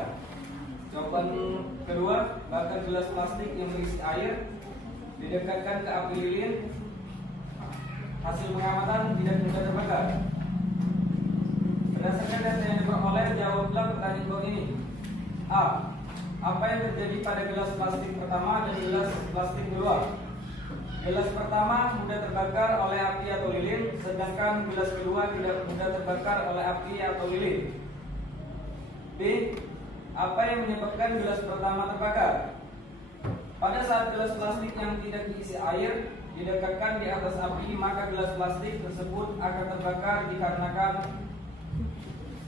Jawaban kedua, bakar gelas plastik yang berisi air, didekatkan ke api lilin, hasil pengamatan tidak mudah terbakar. Berdasarkan data yang diperoleh, jawablah pertanyaan bawah ini. A. Apa yang terjadi pada gelas plastik pertama dan gelas plastik kedua? Gelas pertama mudah terbakar oleh api atau lilin, sedangkan gelas kedua tidak mudah terbakar oleh api atau lilin. B. Apa yang menyebabkan gelas pertama terbakar? Pada saat gelas plastik yang tidak diisi air didekatkan di atas api, maka gelas plastik tersebut akan terbakar dikarenakan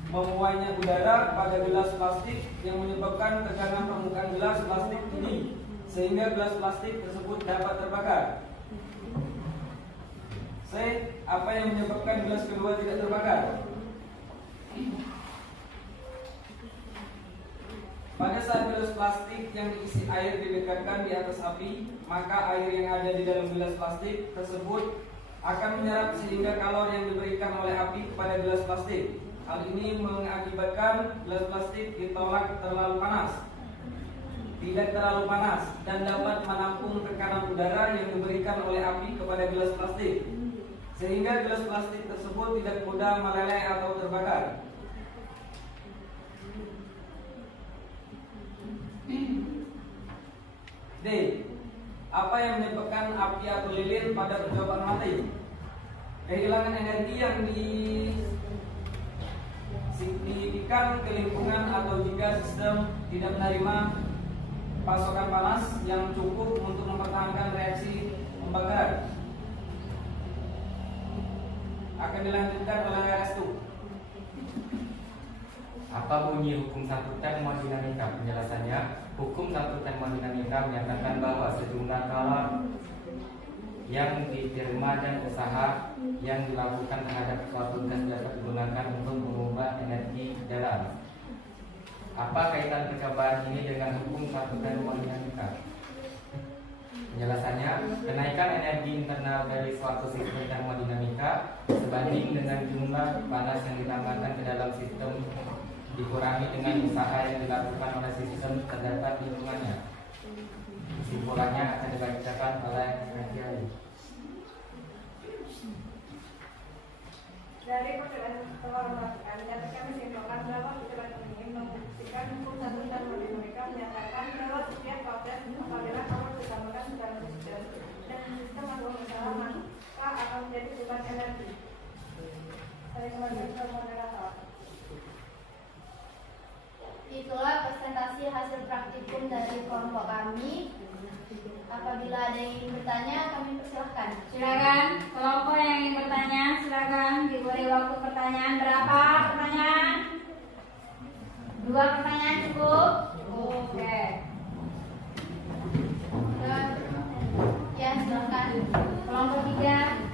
memuainya udara pada gelas plastik yang menyebabkan tekanan permukaan gelas plastik tinggi sehingga gelas plastik tersebut dapat terbakar. C. Apa yang menyebabkan gelas kedua tidak terbakar? Pada saat gelas plastik yang diisi air didekatkan di atas api, maka air yang ada di dalam gelas plastik tersebut akan menyerap sehingga kalori yang diberikan oleh api kepada gelas plastik. Hal ini mengakibatkan gelas plastik ditolak terlalu panas, tidak terlalu panas, dan dapat menampung tekanan udara yang diberikan oleh api kepada gelas plastik, sehingga gelas plastik tersebut tidak mudah meleleh atau terbakar. D. Apa yang menyebabkan api atau lilin pada percobaan mati? Kehilangan energi yang signifikan ke lingkungan atau jika sistem tidak menerima pasokan panas yang cukup untuk mempertahankan reaksi pembakaran. Akan dilanjutkan oleh Restu. Apa bunyi hukum 1 termodinamika? Penjelasannya, hukum 1 termodinamika menyatakan bahwa sejumlah kalor yang diterima dan usaha yang dilakukan terhadap suatu gas dapat digunakan untuk mengubah energi dalam. Apa kaitan percobaan ini dengan hukum 1 termodinamika? Penjelasannya, kenaikan energi internal dari suatu sistem termodinamika sebanding dengan jumlah panas yang ditambahkan ke dalam sistem dikurangi dengan usaha yang dilakukan oleh sistem terdapat di lingkungannya. Kesimpulannya akan dibacakan oleh Nadia. Dari penjelasan telah melakukan, dapat kami simpulkan bahwa penjelasan ini membuktikan hukum 1 termodinamika menyatakan bahwa setiap proses apabila kalor ditambahkan ke dalam sistem dan sistem atau usaha maka akan menjadi beban energi. Saya kembali ke moderator. Itulah presentasi hasil praktikum dari kelompok kami. Apabila ada yang ingin bertanya, kami persilahkan. Silakan, kelompok yang ingin bertanya, silakan diberi waktu pertanyaan. Berapa pertanyaan? 2 pertanyaan cukup? Oke. Ya, silakan. Kelompok 3.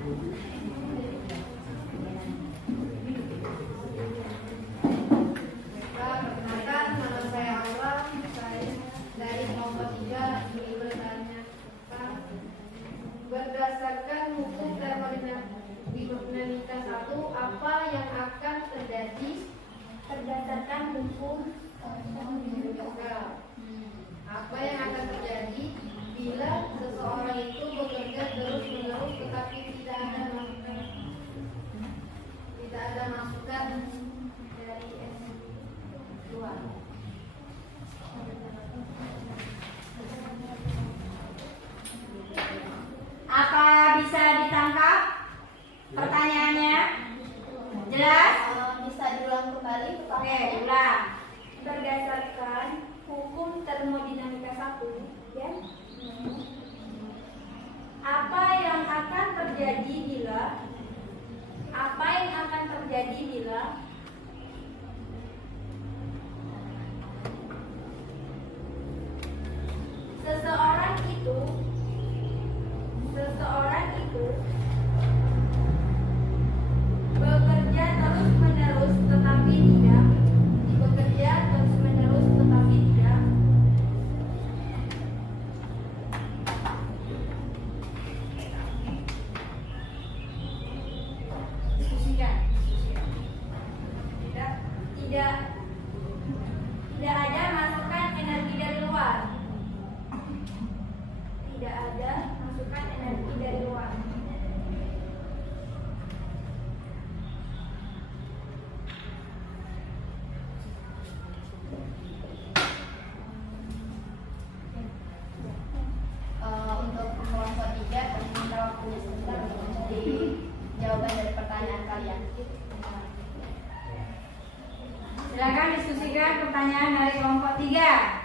Apa yang akan terjadi berdasarkan hukum termodinamika? Apa yang akan terjadi bila seseorang itu bekerja terus-menerus tetapi tidak ada masukan dari luar? Apa bisa ditangkap pertanyaannya? Jelas? Bisa diulang kembali Oke, pertanyaannya? ulang. Berdasarkan hukum termodinamika 1, ya. Apa yang akan terjadi bila seseorang itu bekerja terus-menerus tetapi tidak diskusikan. Tidak ada masukan energi dari luar. Tidak ada masukan energi dari luar. Untuk kelompok 3 kami minta waktunya sebentar untuk mencari jawaban dari pertanyaan kalian. Silakan diskusikan pertanyaan dari kelompok 3.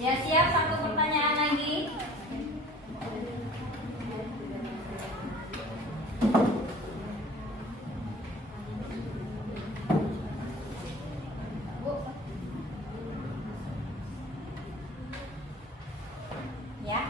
Siap-siap, satu pertanyaan lagi. Ya.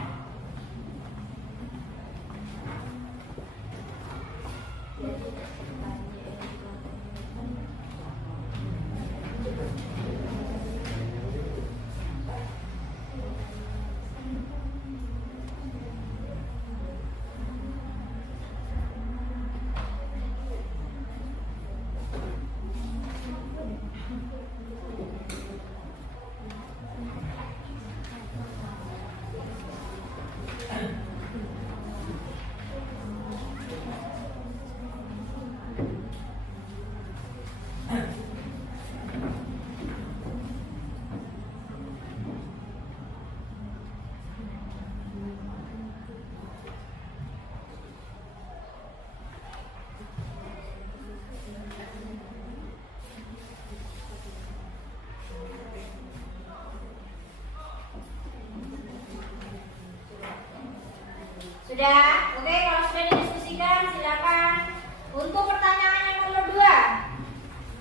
Sudah? Oke, kalau sudah didiskusikan silakan. Untuk pertanyaan yang nomor 2,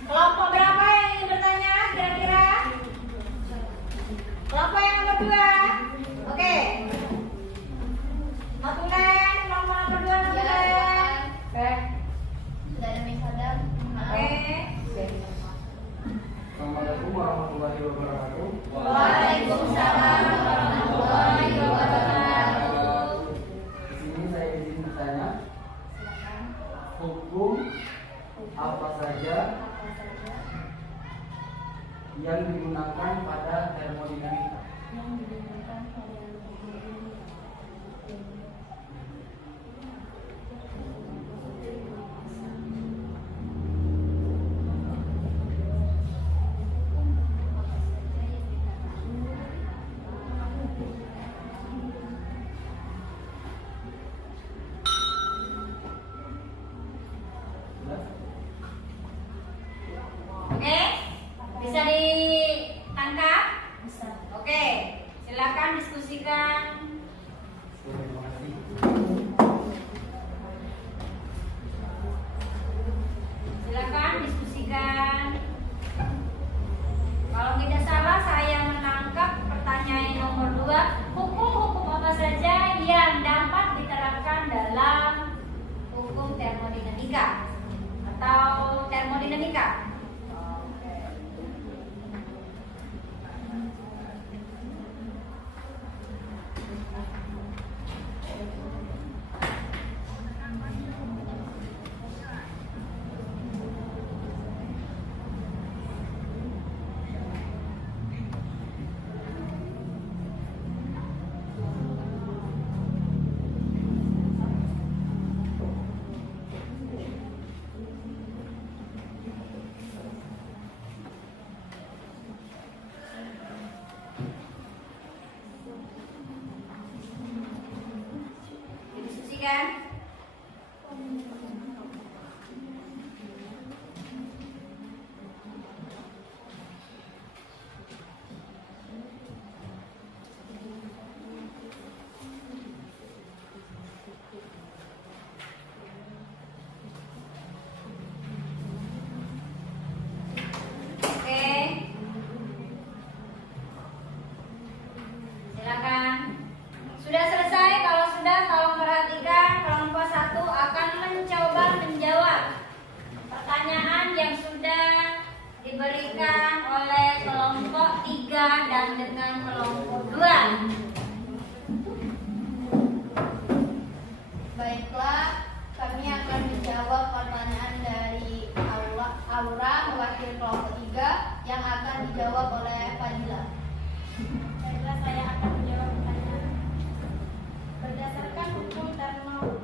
kelompok berapa yang ingin bertanya kira-kira? Kelompok yang nomor 2. Oke. Notulen, kelompok nomor 2 notulen. Oke. Sudah ada Miss Adam. Oke. Assalamualaikum warahmatullahi wabarakatuh. Waalaikumsalam warahmatullahi wabarakatuh. Di sini saya izin bertanya, hukum apa saja yang digunakan pada termodinamika? Oke. Bisa ditangkap? Bisa. Oke, silakan diskusikan. Terima kasih. Silakan diskusikan. Kalau tidak salah saya menangkap pertanyaan nomor 2. Hukum-hukum apa saja yang dapat diterapkan dalam hukum termodinamika atau termodinamika? Didiskusikan. Oke. Silakan. Sudah selesai? Kalau sudah, tolong perhatikan. Kelompok 1 akan mencoba menjawab pertanyaan yang sudah diberikan oleh kelompok 3 dan dengan kelompok 2. Baiklah, kami akan menjawab pertanyaan dari Aura mewakili kelompok 3 yang akan dijawab oleh Fadila. Baiklah, saya akan menjawab pertanyaan. Berdasarkan hukum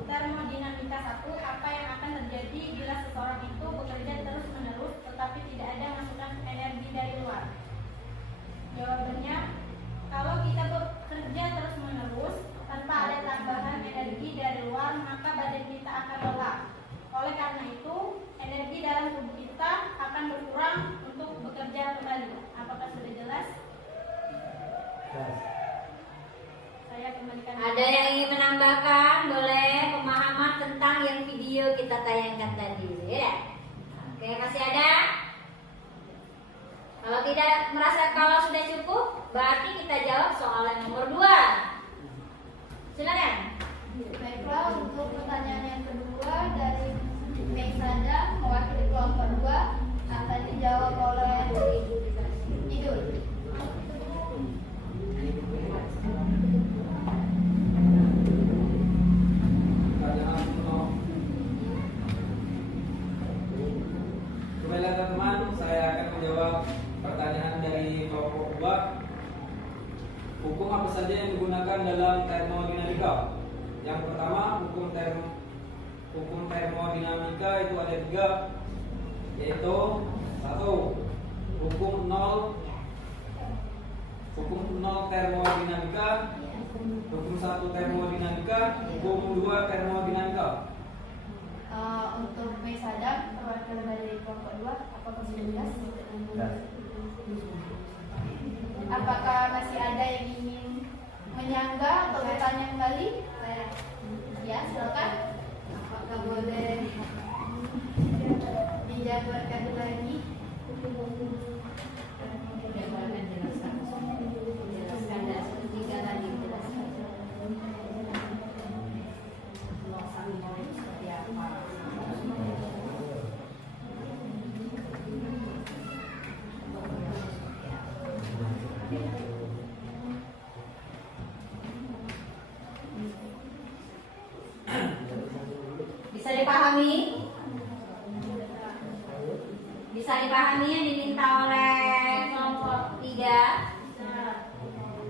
termodinamika 1, apa yang akan terjadi bila seseorang itu bekerja terus-menerus tetapi tidak ada masukan energi dari luar? Jawabannya, kalau kita bekerja terus-menerus tanpa ada tambahan energi dari luar, maka badan kita akan lelah. Oleh karena itu, energi dalam tubuh kita akan berkurang untuk bekerja kembali. Apakah sudah jelas? Saya kembalikan. Ada yang ingin menambahkan? Boleh pemahaman tentang yang video kita tayangkan tadi, ya? Oke, masih ada? Kalau tidak merasa kalau sudah cukup, berarti kita jawab soal yang nomor 2. Silakan. Baiklah, untuk pertanyaan yang kedua dari Meisada mewakili kelompok 2 akan dijawab oleh Idul. Baiklah teman-teman, saya akan menjawab pertanyaan dari kelompok 2. Hukum apa saja yang digunakan dalam termodinamika? Yang pertama, hukum termodinamika itu ada 3, yaitu 1. Hukum nol termodinamika, hukum 1 termodinamika, hukum 2 termodinamika. Untuk Meisada perwakilan dari kelompok 2, apakah sudah jelas? Apakah masih ada yang ingin menyanggah atau bertanya kembali? Ya, silakan. Apakah boleh dijabarkan lagi? Jelaskan dan sepertiga tadi jelaskan. Seperti apa? Bisa dipahami? Bisa dipahami yang diminta oleh kelompok 3?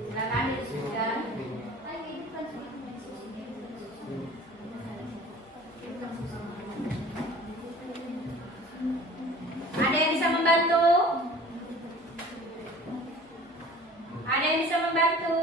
Silakan didiskusikan. Ada yang bisa membantu? Ada yang bisa membantu?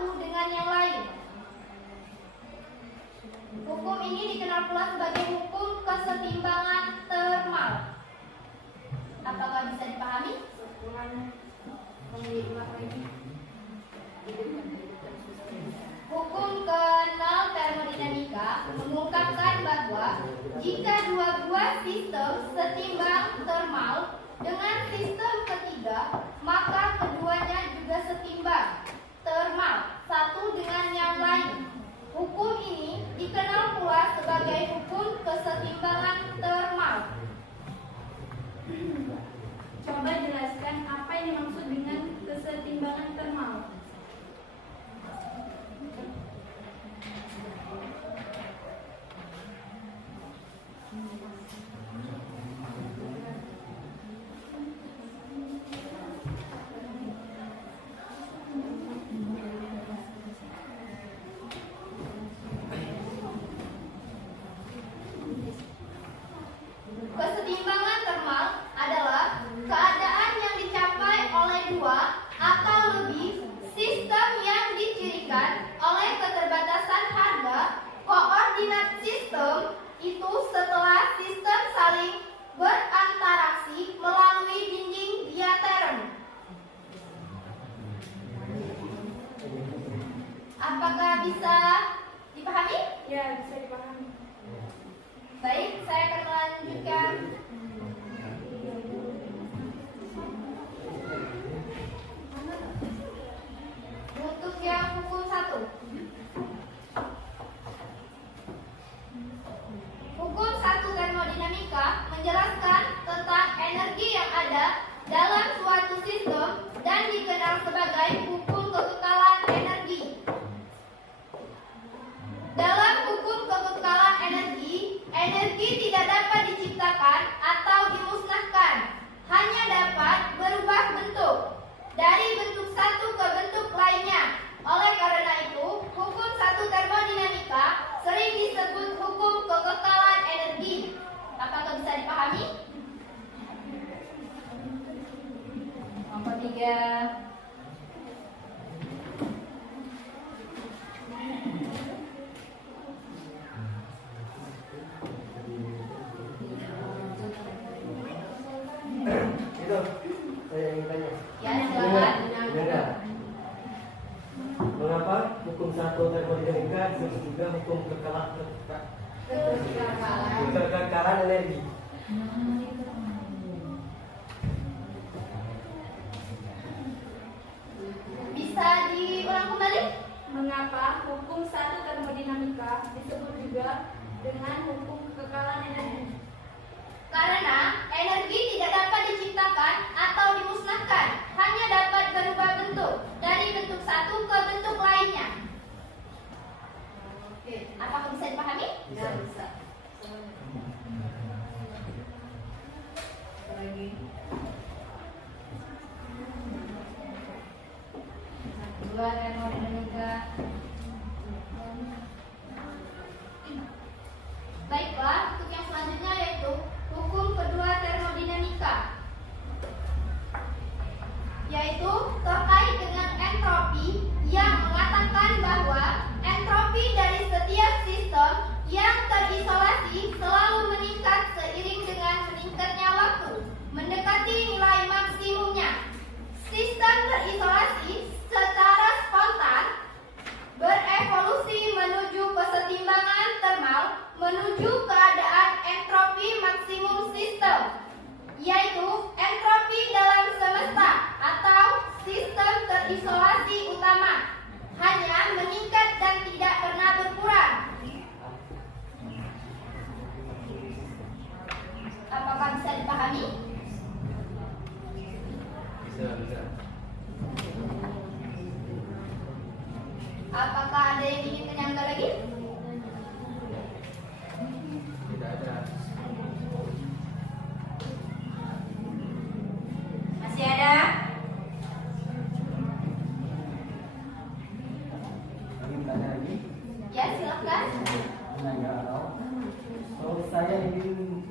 satu dengan yang lain. Hukum ini dikenal pula sebagai hukum kesetimbangan termal. Apakah bisa dipahami? Hukum kenal termodinamika mengungkapkan bahwa jika dua buah sistem setimbang termal dengan sistem ketiga, maka keduanya juga setimbang termal satu dengan yang lain. Hukum ini dikenal pula sebagai hukum kesetimbangan termal. Coba jelaskan apa yang dimaksud dengan kesetimbangan termal. Kesetimbangan termal adalah keadaan yang dicapai oleh dua atau lebih sistem yang dicirikan oleh keterbatasan harga koordinat sistem itu setelah sistem saling berinteraksi melalui dinding diaterem. Apakah bisa dipahami? Ya, bisa dipahami. Baik, saya akan melanjutkan. Untuk yang hukum 1. Hukum 1 termodinamika menjelaskan tentang energi yang ada dalam suatu sistem dan dikenal sebagai hukum kekekalan energi. Dalam hukum kekekalan energi, energi tidak dapat diciptakan atau dimusnahkan, hanya dapat berubah bentuk dari bentuk satu ke bentuk lainnya. Oleh karena itu, hukum 1 termodinamika sering disebut hukum kekekalan energi. Apakah bisa dipahami? Nomor 3. Itu saya ingin tanya. Ya, silakan. Dengar. Mengapa hukum 1 termodinamika disebut juga hukum kekekalan energi? Bisa diulang kembali? Mengapa hukum 1 termodinamika disebut juga dengan hukum kekekalan energi? Karena energi tidak dapat diciptakan atau dimusnahkan, hanya dapat berubah bentuk dari bentuk satu ke bentuk lainnya. Oke, apakah bisa dipahami? Bisa. Bisa. Dua termodinamika. Baiklah, untuk yang selanjutnya yaitu hukum kedua termodinamika, yaitu terkait dengan entropi yang mengatakan bahwa entropi dari setiap sistem yang terisolasi selalu meningkat seiring dengan meningkatnya waktu mendekati nilai maksimumnya. Sistem terisolasi secara spontan berevolusi menuju kesetimbangan termal menuju keadaan entropi maksimum sistem, yaitu entropi dalam semesta atau sistem terisolasi utama, hanya meningkat dan tidak pernah berkurang. Apakah bisa dipahami? Bisa. Apakah ada yang ingin menyangka lagi? Tidak ada. Masih ada? Ingin tanya lagi? Ya, silakan. Menanya atau? So, saya ingin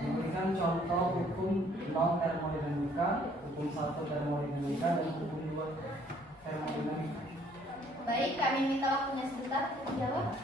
memberikan contoh hukum non termodinamika, hukum 1 termodinamika dan hukum 2 termodinamika. Baik, kami minta waktunya sebentar untuk dijawab.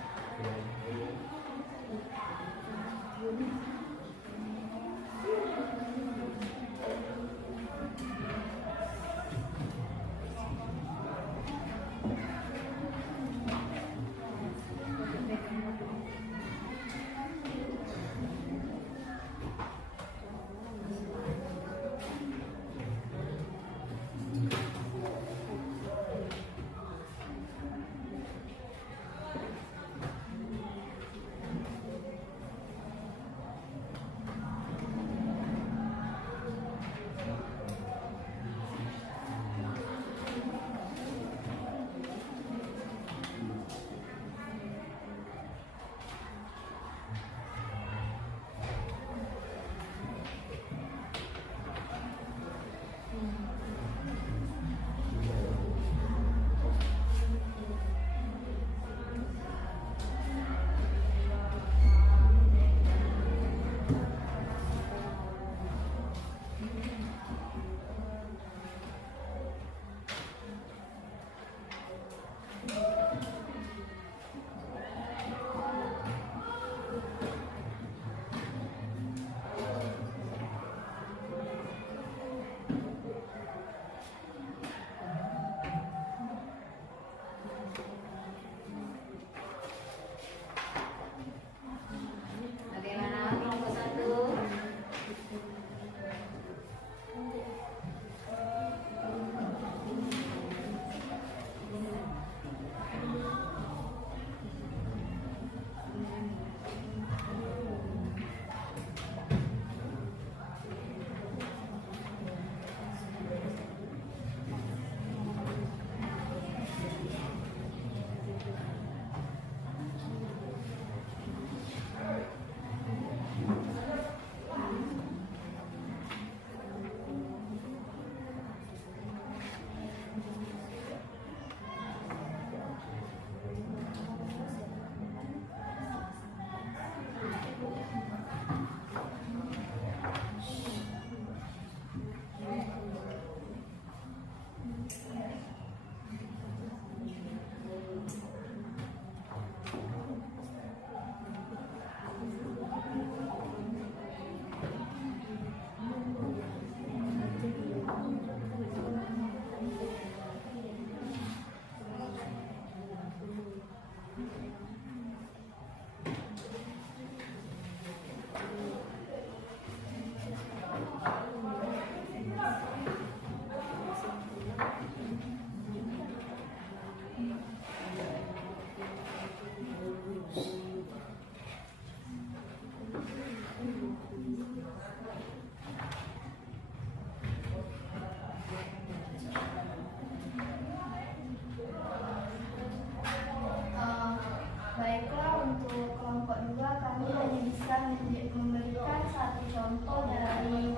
Bagaimana kelompok 1? Baiklah, untuk kelompok 2 kami hanya bisa memberikan satu contoh dari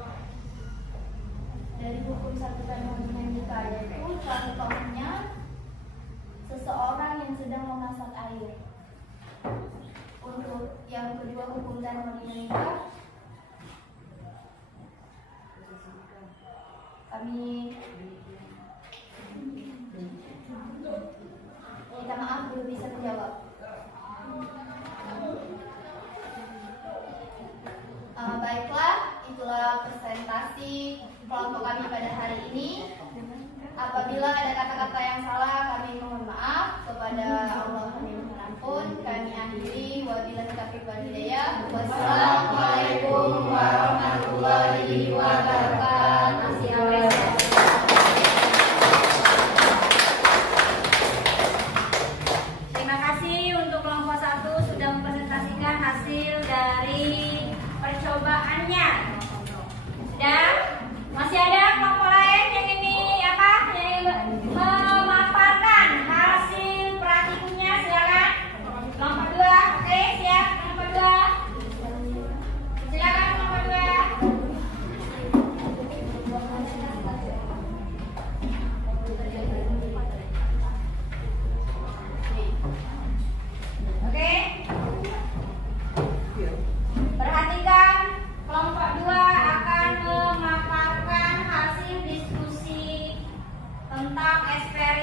hukum satu termodinamika, yaitu contohnya seseorang yang sedang memasak air. Untuk yang kedua hukum termodinamika, kami minta maaf belum bisa menjawab. Baiklah, itulah presentasi kelompok kami pada hari ini. Apabila ada kata-kata yang salah, kami mohon maaf. Kepada Allah kami mohon ampun. Kami akhiri, wabillahi taufiq wal hidayah. Wassalamualaikum warahmatullahi wabarakatuh. Terima kasih untuk kelompok 1 sudah mempresentasikan hasil dari percobaannya. Dan masih ada kelompok lain yang ini yang memaparkan hasil praktikum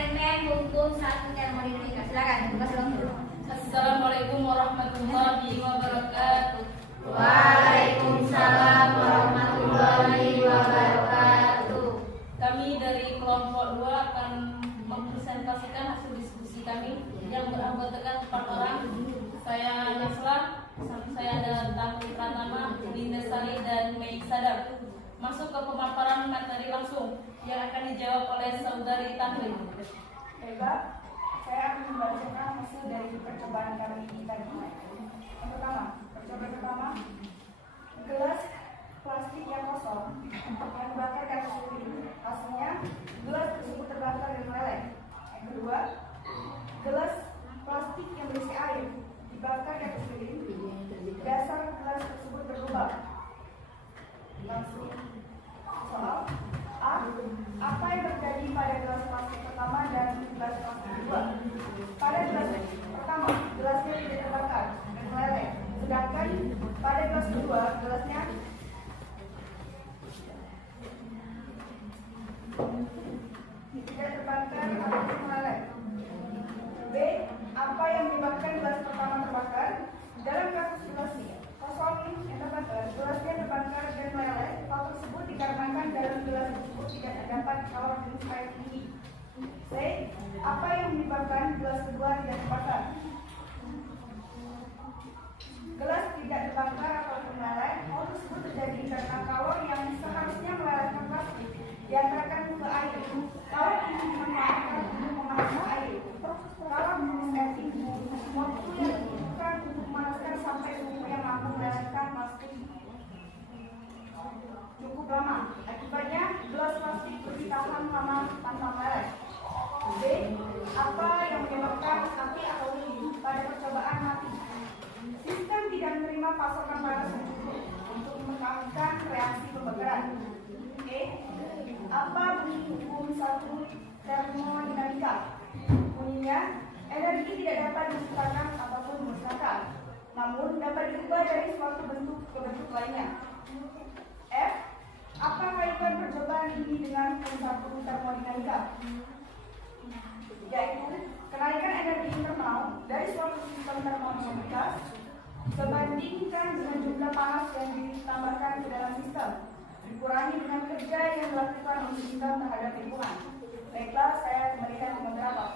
eksperimen hukum 1 termodinamika. Silakan, buka kelompok. Assalamualaikum warahmatullahi wabarakatuh. Waalaikumsalam warahmatullahi wabarakatuh. Kami dari kelompok 2 akan mempresentasikan hasil diskusi kami yang beranggotakan 4 orang. Saya Nasla, saya ada Tamu Pratama, Linda Sari, dan Mei Sadar. Masuk ke pemaparan materi langsung yang akan dijawab oleh Saudari Tahli. Baik, saya akan membacakan hasil dari percobaan kami tadi. Yang pertama, gelas plastik yang kosong yang dibakar ke atas lilin. Hasilnya, gelas tersebut terbakar dan meleleh. Yang kedua, gelas plastik yang berisi air dibakar ke atas lilin. Dasar gelas tersebut berlubang. Langsung soal A. Apa yang terjadi pada gelas plastik pertama dan gelas plastik kedua? Pada gelas pertama, gelasnya tidak terbakar dan meleleh. Sedangkan pada gelas kedua, gelasnya tidak terbakar ataupun meleleh. B. Apa yang menyebabkan gelas pertama terbakar? Dalam kasus gelas kosong yang terbakar, gelasnya terbakar dan meleleh. Hal tersebut dikarenakan dalam gelas tersebut tidak terdapat kalor jenis air tinggi. C. Apa yang menyebabkan gelas kedua tidak terbakar? Gelas tidak terbakar ataupun meleleh. Hal tersebut terjadi karena kalor yang seharusnya melelehkan plastik diantarkan ke air. Kalor ini dimanfaatkan untuk memanaskan air. Kalor jenis air tinggi, waktu yang dibutuhkan untuk memanaskan sampai suhu yang mampu melelehkan plastik cukup lama. Akibatnya, gelas plastik lebih tahan lama tanpa meleleh. B. Apa yang menyebabkan api atau lilin pada percobaan mati? Sistem tidak menerima pasokan panas yang cukup untuk melakukan reaksi pembakaran. E. Apa bunyi hukum 1 termodinamika? Bunyinya, energi tidak dapat diciptakan ataupun dimusnahkan, namun dapat diubah dari suatu bentuk ke bentuk lainnya. F. Apa kaitan percobaan ini dengan hukum 1 termodinamika? Yaitu kenaikan energi internal dari suatu sistem termodinamika sebandingkan dengan jumlah panas yang ditambahkan ke dalam sistem, dikurangi dengan kerja yang dilakukan oleh sistem terhadap lingkungan. Baiklah, saya kembalikan ke moderator.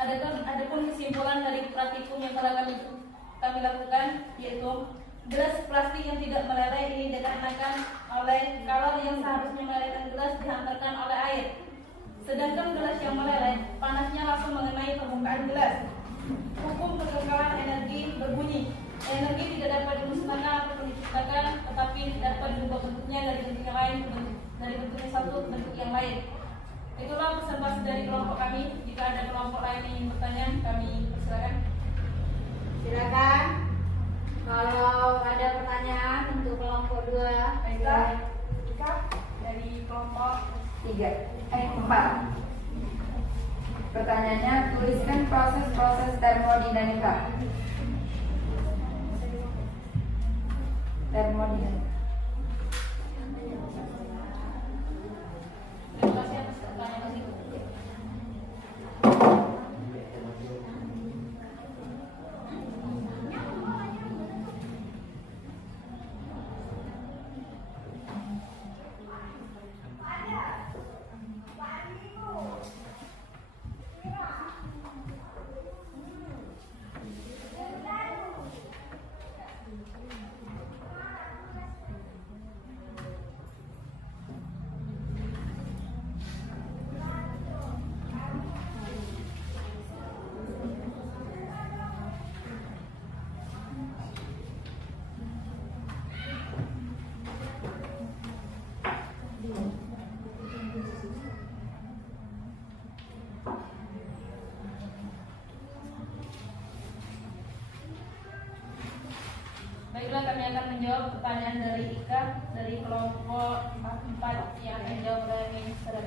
Adapun kesimpulan dari praktikum yang telah kami lakukan, yaitu gelas plastik yang tidak meleleh ini dikarenakan oleh kalor yang seharusnya melelehkan gelas dihantarkan oleh air. Sedangkan gelas yang meleleh, panasnya langsung mengenai permukaan gelas. Hukum kekekalan energi berbunyi, energi tidak dapat dimusnahkan atau diciptakan, tetapi dapat diubah bentuknya dari bentuk yang lain dari bentuk yang satu ke bentuk yang lain. Itulah presentasi dari kelompok kami. Jika ada kelompok lain yang ingin bertanya, kami persilakan. Silakan. Kalau ada pertanyaan untuk kelompok 2, Baiklah, Ika dari kelompok 4. Pertanyaannya, tuliskan proses-proses termodinamika. Terima kasih atas pertanyaan itu. Baiklah, kami akan menjawab pertanyaan dari Ika dari kelompok 4 yang akan dijawab oleh Minister.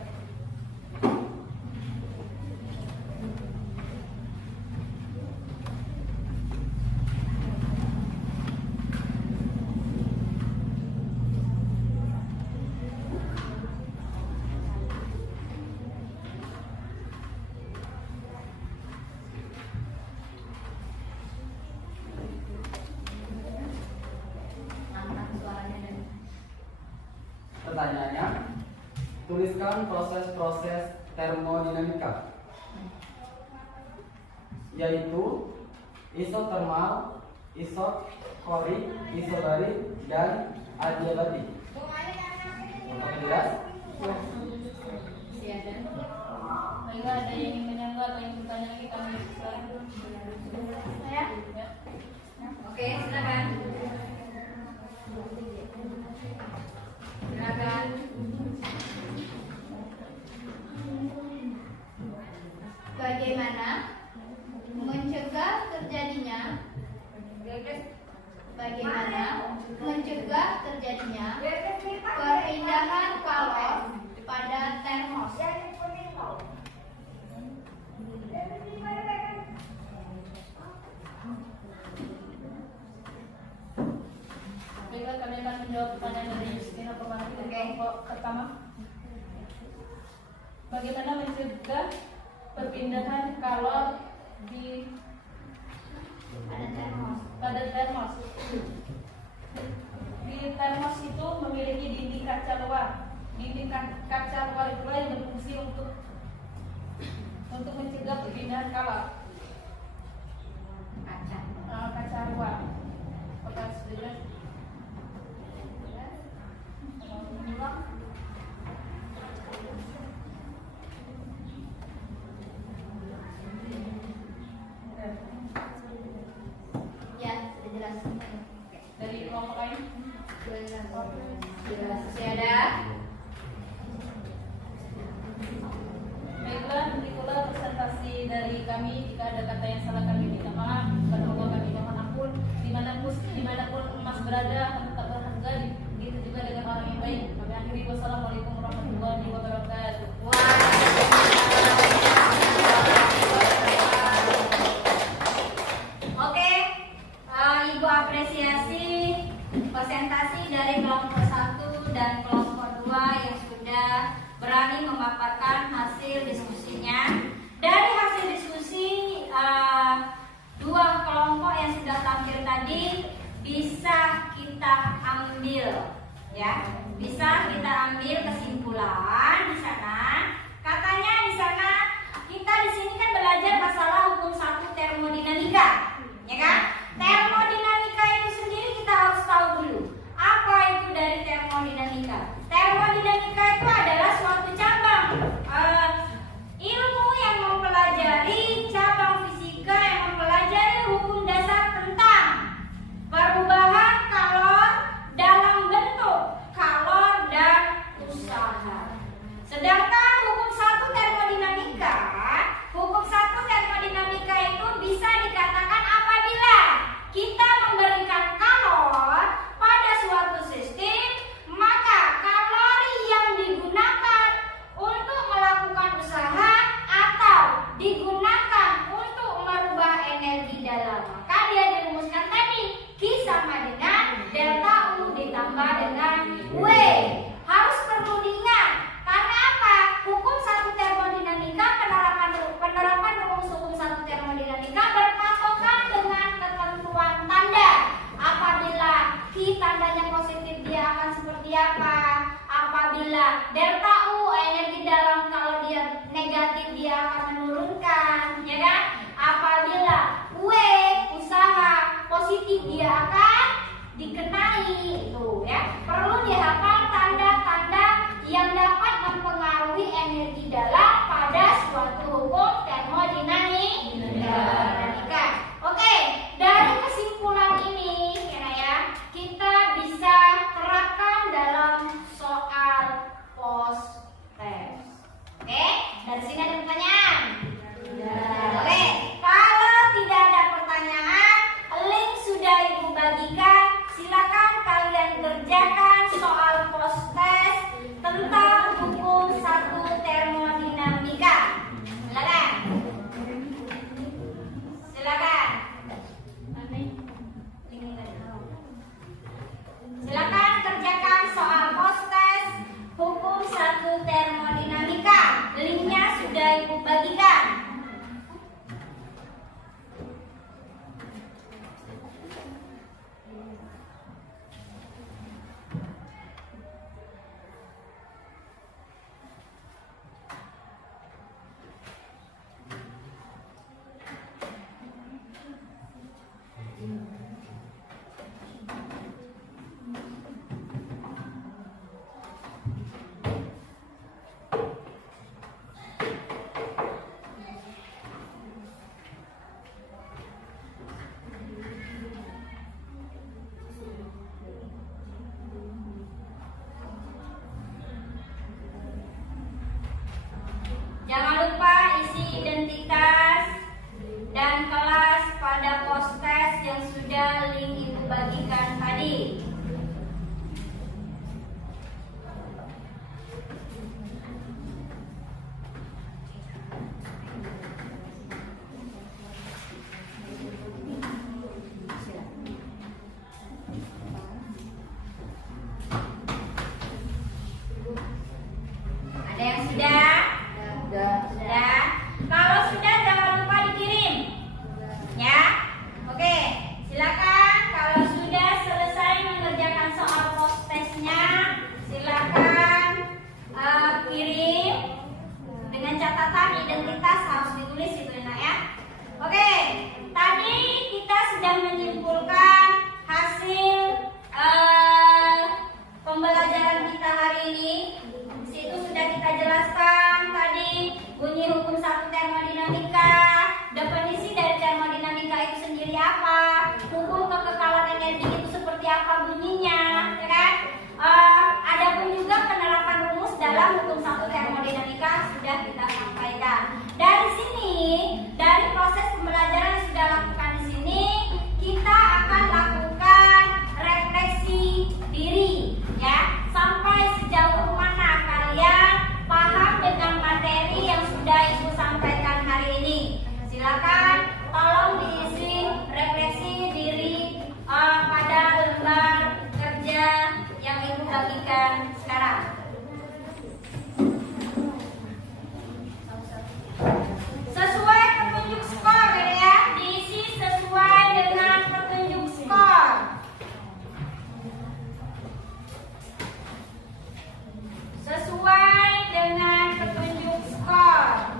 pertanyaannya, tuliskan proses-proses termodinamika, yaitu isotermal, isokorik, isobarik, dan adiabatik. Apakah jelas? Baiklah, ada yang ingin menyanggah atau yang bertanya lagi kami silakan. Ya. Ya. Oke, silakan. Silakan. Bagaimana mencegah terjadinya perpindahan kalor pada termos? Baiklah, kami akan menjawab pertanyaan dari Justina Pemantik dari kelompok pertama. Bagaimana mencegah perpindahan kalor pada termos? Di termos itu memiliki dinding kaca luar. Dinding kaca luar itulah yang berfungsi untuk mencegah perpindahan kalor. Kaca luar. Apakah sudah jelas? Ya, sudah jelas. Dari kelompok lain? Jelas. Masih ada? Baiklah, itulah presentasi dari kami. Jika ada kata yang salah kami minta maaf. Kepada Allah kami mohon ampun. Dimanapun emas berada akan tetap berharga. Begitu juga dengan orang yang baik. Kami akhiri, wassalamualaikum warahmatullahi wabarakatuh. Oke, Ibu apresiasi presentasi dari kelompok 1 dan kelompok 2 yang sudah berani memaparkan hasil diskusinya. Dari hasil diskusi dua kelompok yang sudah tampil tadi bisa kita ambil, ya, bisa kita ambil kesimpulan di sana. Katanya di sana kita di sini kan belajar masalah hukum 1 termodinamika, ya kan? Termodinamika itu sendiri kita harus tahu dulu. Apa itu dari termodinamika? Termodinamika itu adalah suatu cabang ilmu yang mempelajari cabang fisika yang mempelajari hukum dasar tentang perubahan kalor dalam bentuk kalor dan usaha. Sedangkan hukum 1 termodinamika itu bisa dikatakan apabila kita memberikan kalor pada suatu sistem, maka kalori yang digunakan untuk melakukan usaha atau digunakan untuk merubah energi dalam. Maka dia dirumuskan tadi Q sama dengan delta U ditambah dengan W. Harus perlu diingat. Karena apa? Hukum 1 termodinamika, penerapan rumus hukum 1 termodinamika berpatokan dengan ketentuan tanda. Apabila Q tandanya positif, dia akan seperti apa? Apabila delta U energi dalam, kalau dia negatif, dia akan menurunkan, ya kan? Apabila W usaha positif, dia akan dikenai, itu ya. Perlu dihafal tanda-tanda yang dapat mempengaruhi energi dalam pada suatu hukum termodinamika. Oke, dari kesimpulan ini ya, kita bisa terapkan dalam soal post test. Oke, dari sini ada pertanyaan? Oke, kalau tidak ada pertanyaan, link sudah Ibu bagikan. Silakan kalian kerjakan soal post test tentang hukum 1 termodinamika. Silakan. Silakan. Silakan kerjakan soal post test hukum 1 termodinamika. Linknya sudah Ibu bagikan. Jangan lupa isi identitas dan kelas pada post-test yang sudah link Ibu bagikan tadi. Ada yang sudah? Sudah. Kalau sudah jangan lupa dikirim. Ya. Oke, silakan kalau sudah selesai mengerjakan soal post testnya, silakan kirim dengan catatan identitas harus ditulis itu ya. Oke, tadi kita sudah menyimpulkan hasil pembelajaran kita hari ini. Di situ sudah kita jelaskan tadi bunyi hukum satu termodinamika, definisi dari termodinamika itu sendiri apa, hukum kekekalan energi itu seperti apa bunyinya, ya kan? Adapun juga penerapan rumus dalam hukum satu termodinamika sudah kita sampaikan. Dari sini, dari proses pembelajaran yang sudah lakukan di sini, kita akan lakukan refleksi diri, ya, sampai sejauh mana kalian paham dengan materi yang sudah Ibu sampaikan hari ini. Silakan tolong diisi refleksi diri pada lembar kerja yang Ibu bagikan sekarang. Sesuai petunjuk skor ya, diisi sesuai dengan petunjuk skor. Sesuai dengan petunjuk skor.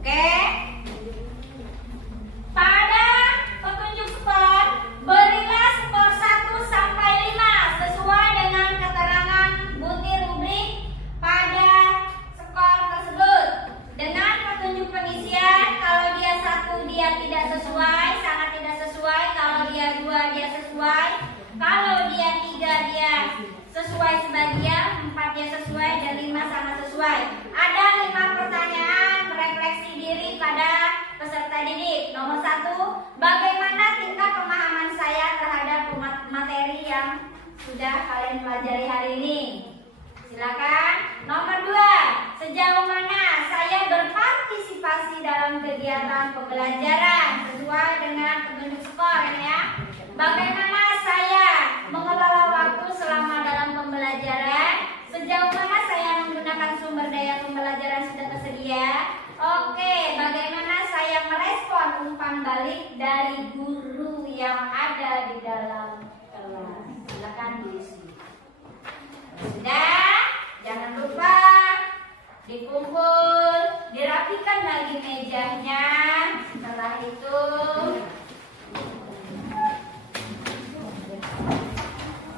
Oke. Pada petunjuk skor, berilah skor 1 sampai 5 sesuai dengan keterangan butir rubrik pada skor tersebut. Dengan petunjuk pengisian, kalau dia 1 dia tidak sesuai, sangat tidak sesuai, kalau dia 2 dia sesuai, kalau dia 3 dia sesuai sebagian, 4 dia sesuai, dan 5 sangat sesuai. Ada 5 pertanyaan refleksi diri pada peserta didik. Nomor 1, bagaimana tingkat pemahaman saya terhadap materi yang sudah kalian pelajari hari ini? Silakan. Nomor 2, sejauh mana saya berpartisipasi dalam kegiatan pembelajaran sesuai dengan petunjuk skor ya? Bagaimana saya mengelola waktu selama dalam pembelajaran? Sejauh mana saya menggunakan sumber daya pembelajaran sudah tersedia? Oke, bagaimana saya merespon umpan balik dari guru yang ada di dalam kelas? Silakan diisi. Sudah, jangan lupa dikumpul, dirapikan lagi mejanya. Setelah itu,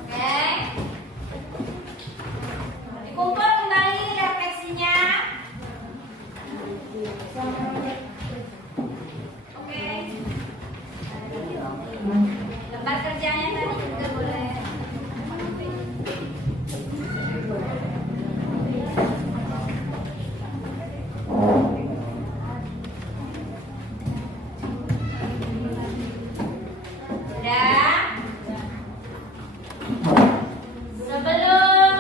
oke, dikumpul kembali refleksinya. Oke. Lembar kerjanya tadi juga boleh. Sudah. Sebelum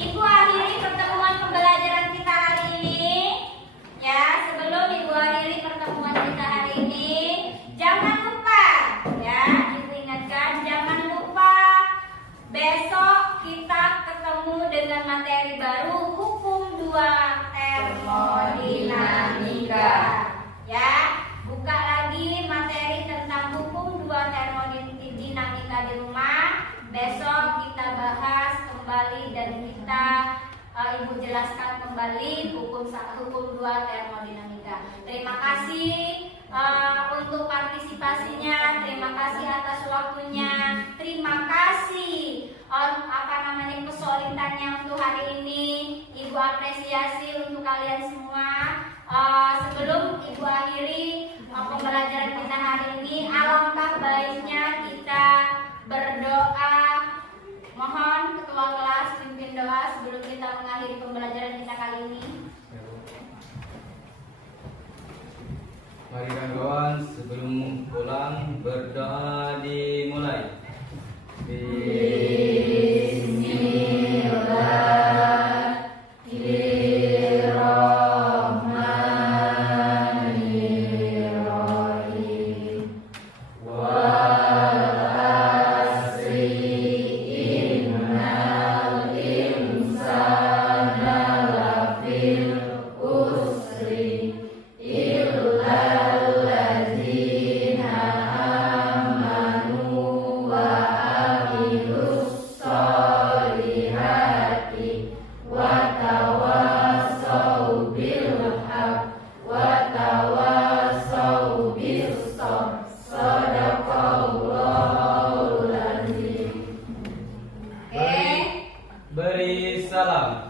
Ibu akhiri pertemuan pembelajaran kita hari ini, ya, sebelum Ibu akhiri pertemuan kita hari ini, jangan lupa, ya, Ibu ingatkan, jangan lupa besok kita ketemu dengan materi baru hukum 2 termodinamika, ya. Buka lagi materi tentang hukum 2 termodinamika di rumah. Besok kita bahas kembali dan kita Ibu jelaskan kembali hukum 2 termodinamika. Terima kasih untuk partisipasinya, terima kasih atas waktunya, terima kasih apresiasi untuk kalian semua. Sebelum Ibu akhiri pembelajaran kita hari ini, alangkah baiknya kita berdoa. Mohon ketua kelas pimpin doa sebelum kita mengakhiri pembelajaran kita kali ini. Mari kawan sebelum pulang berdoa dimulai. Beri salam.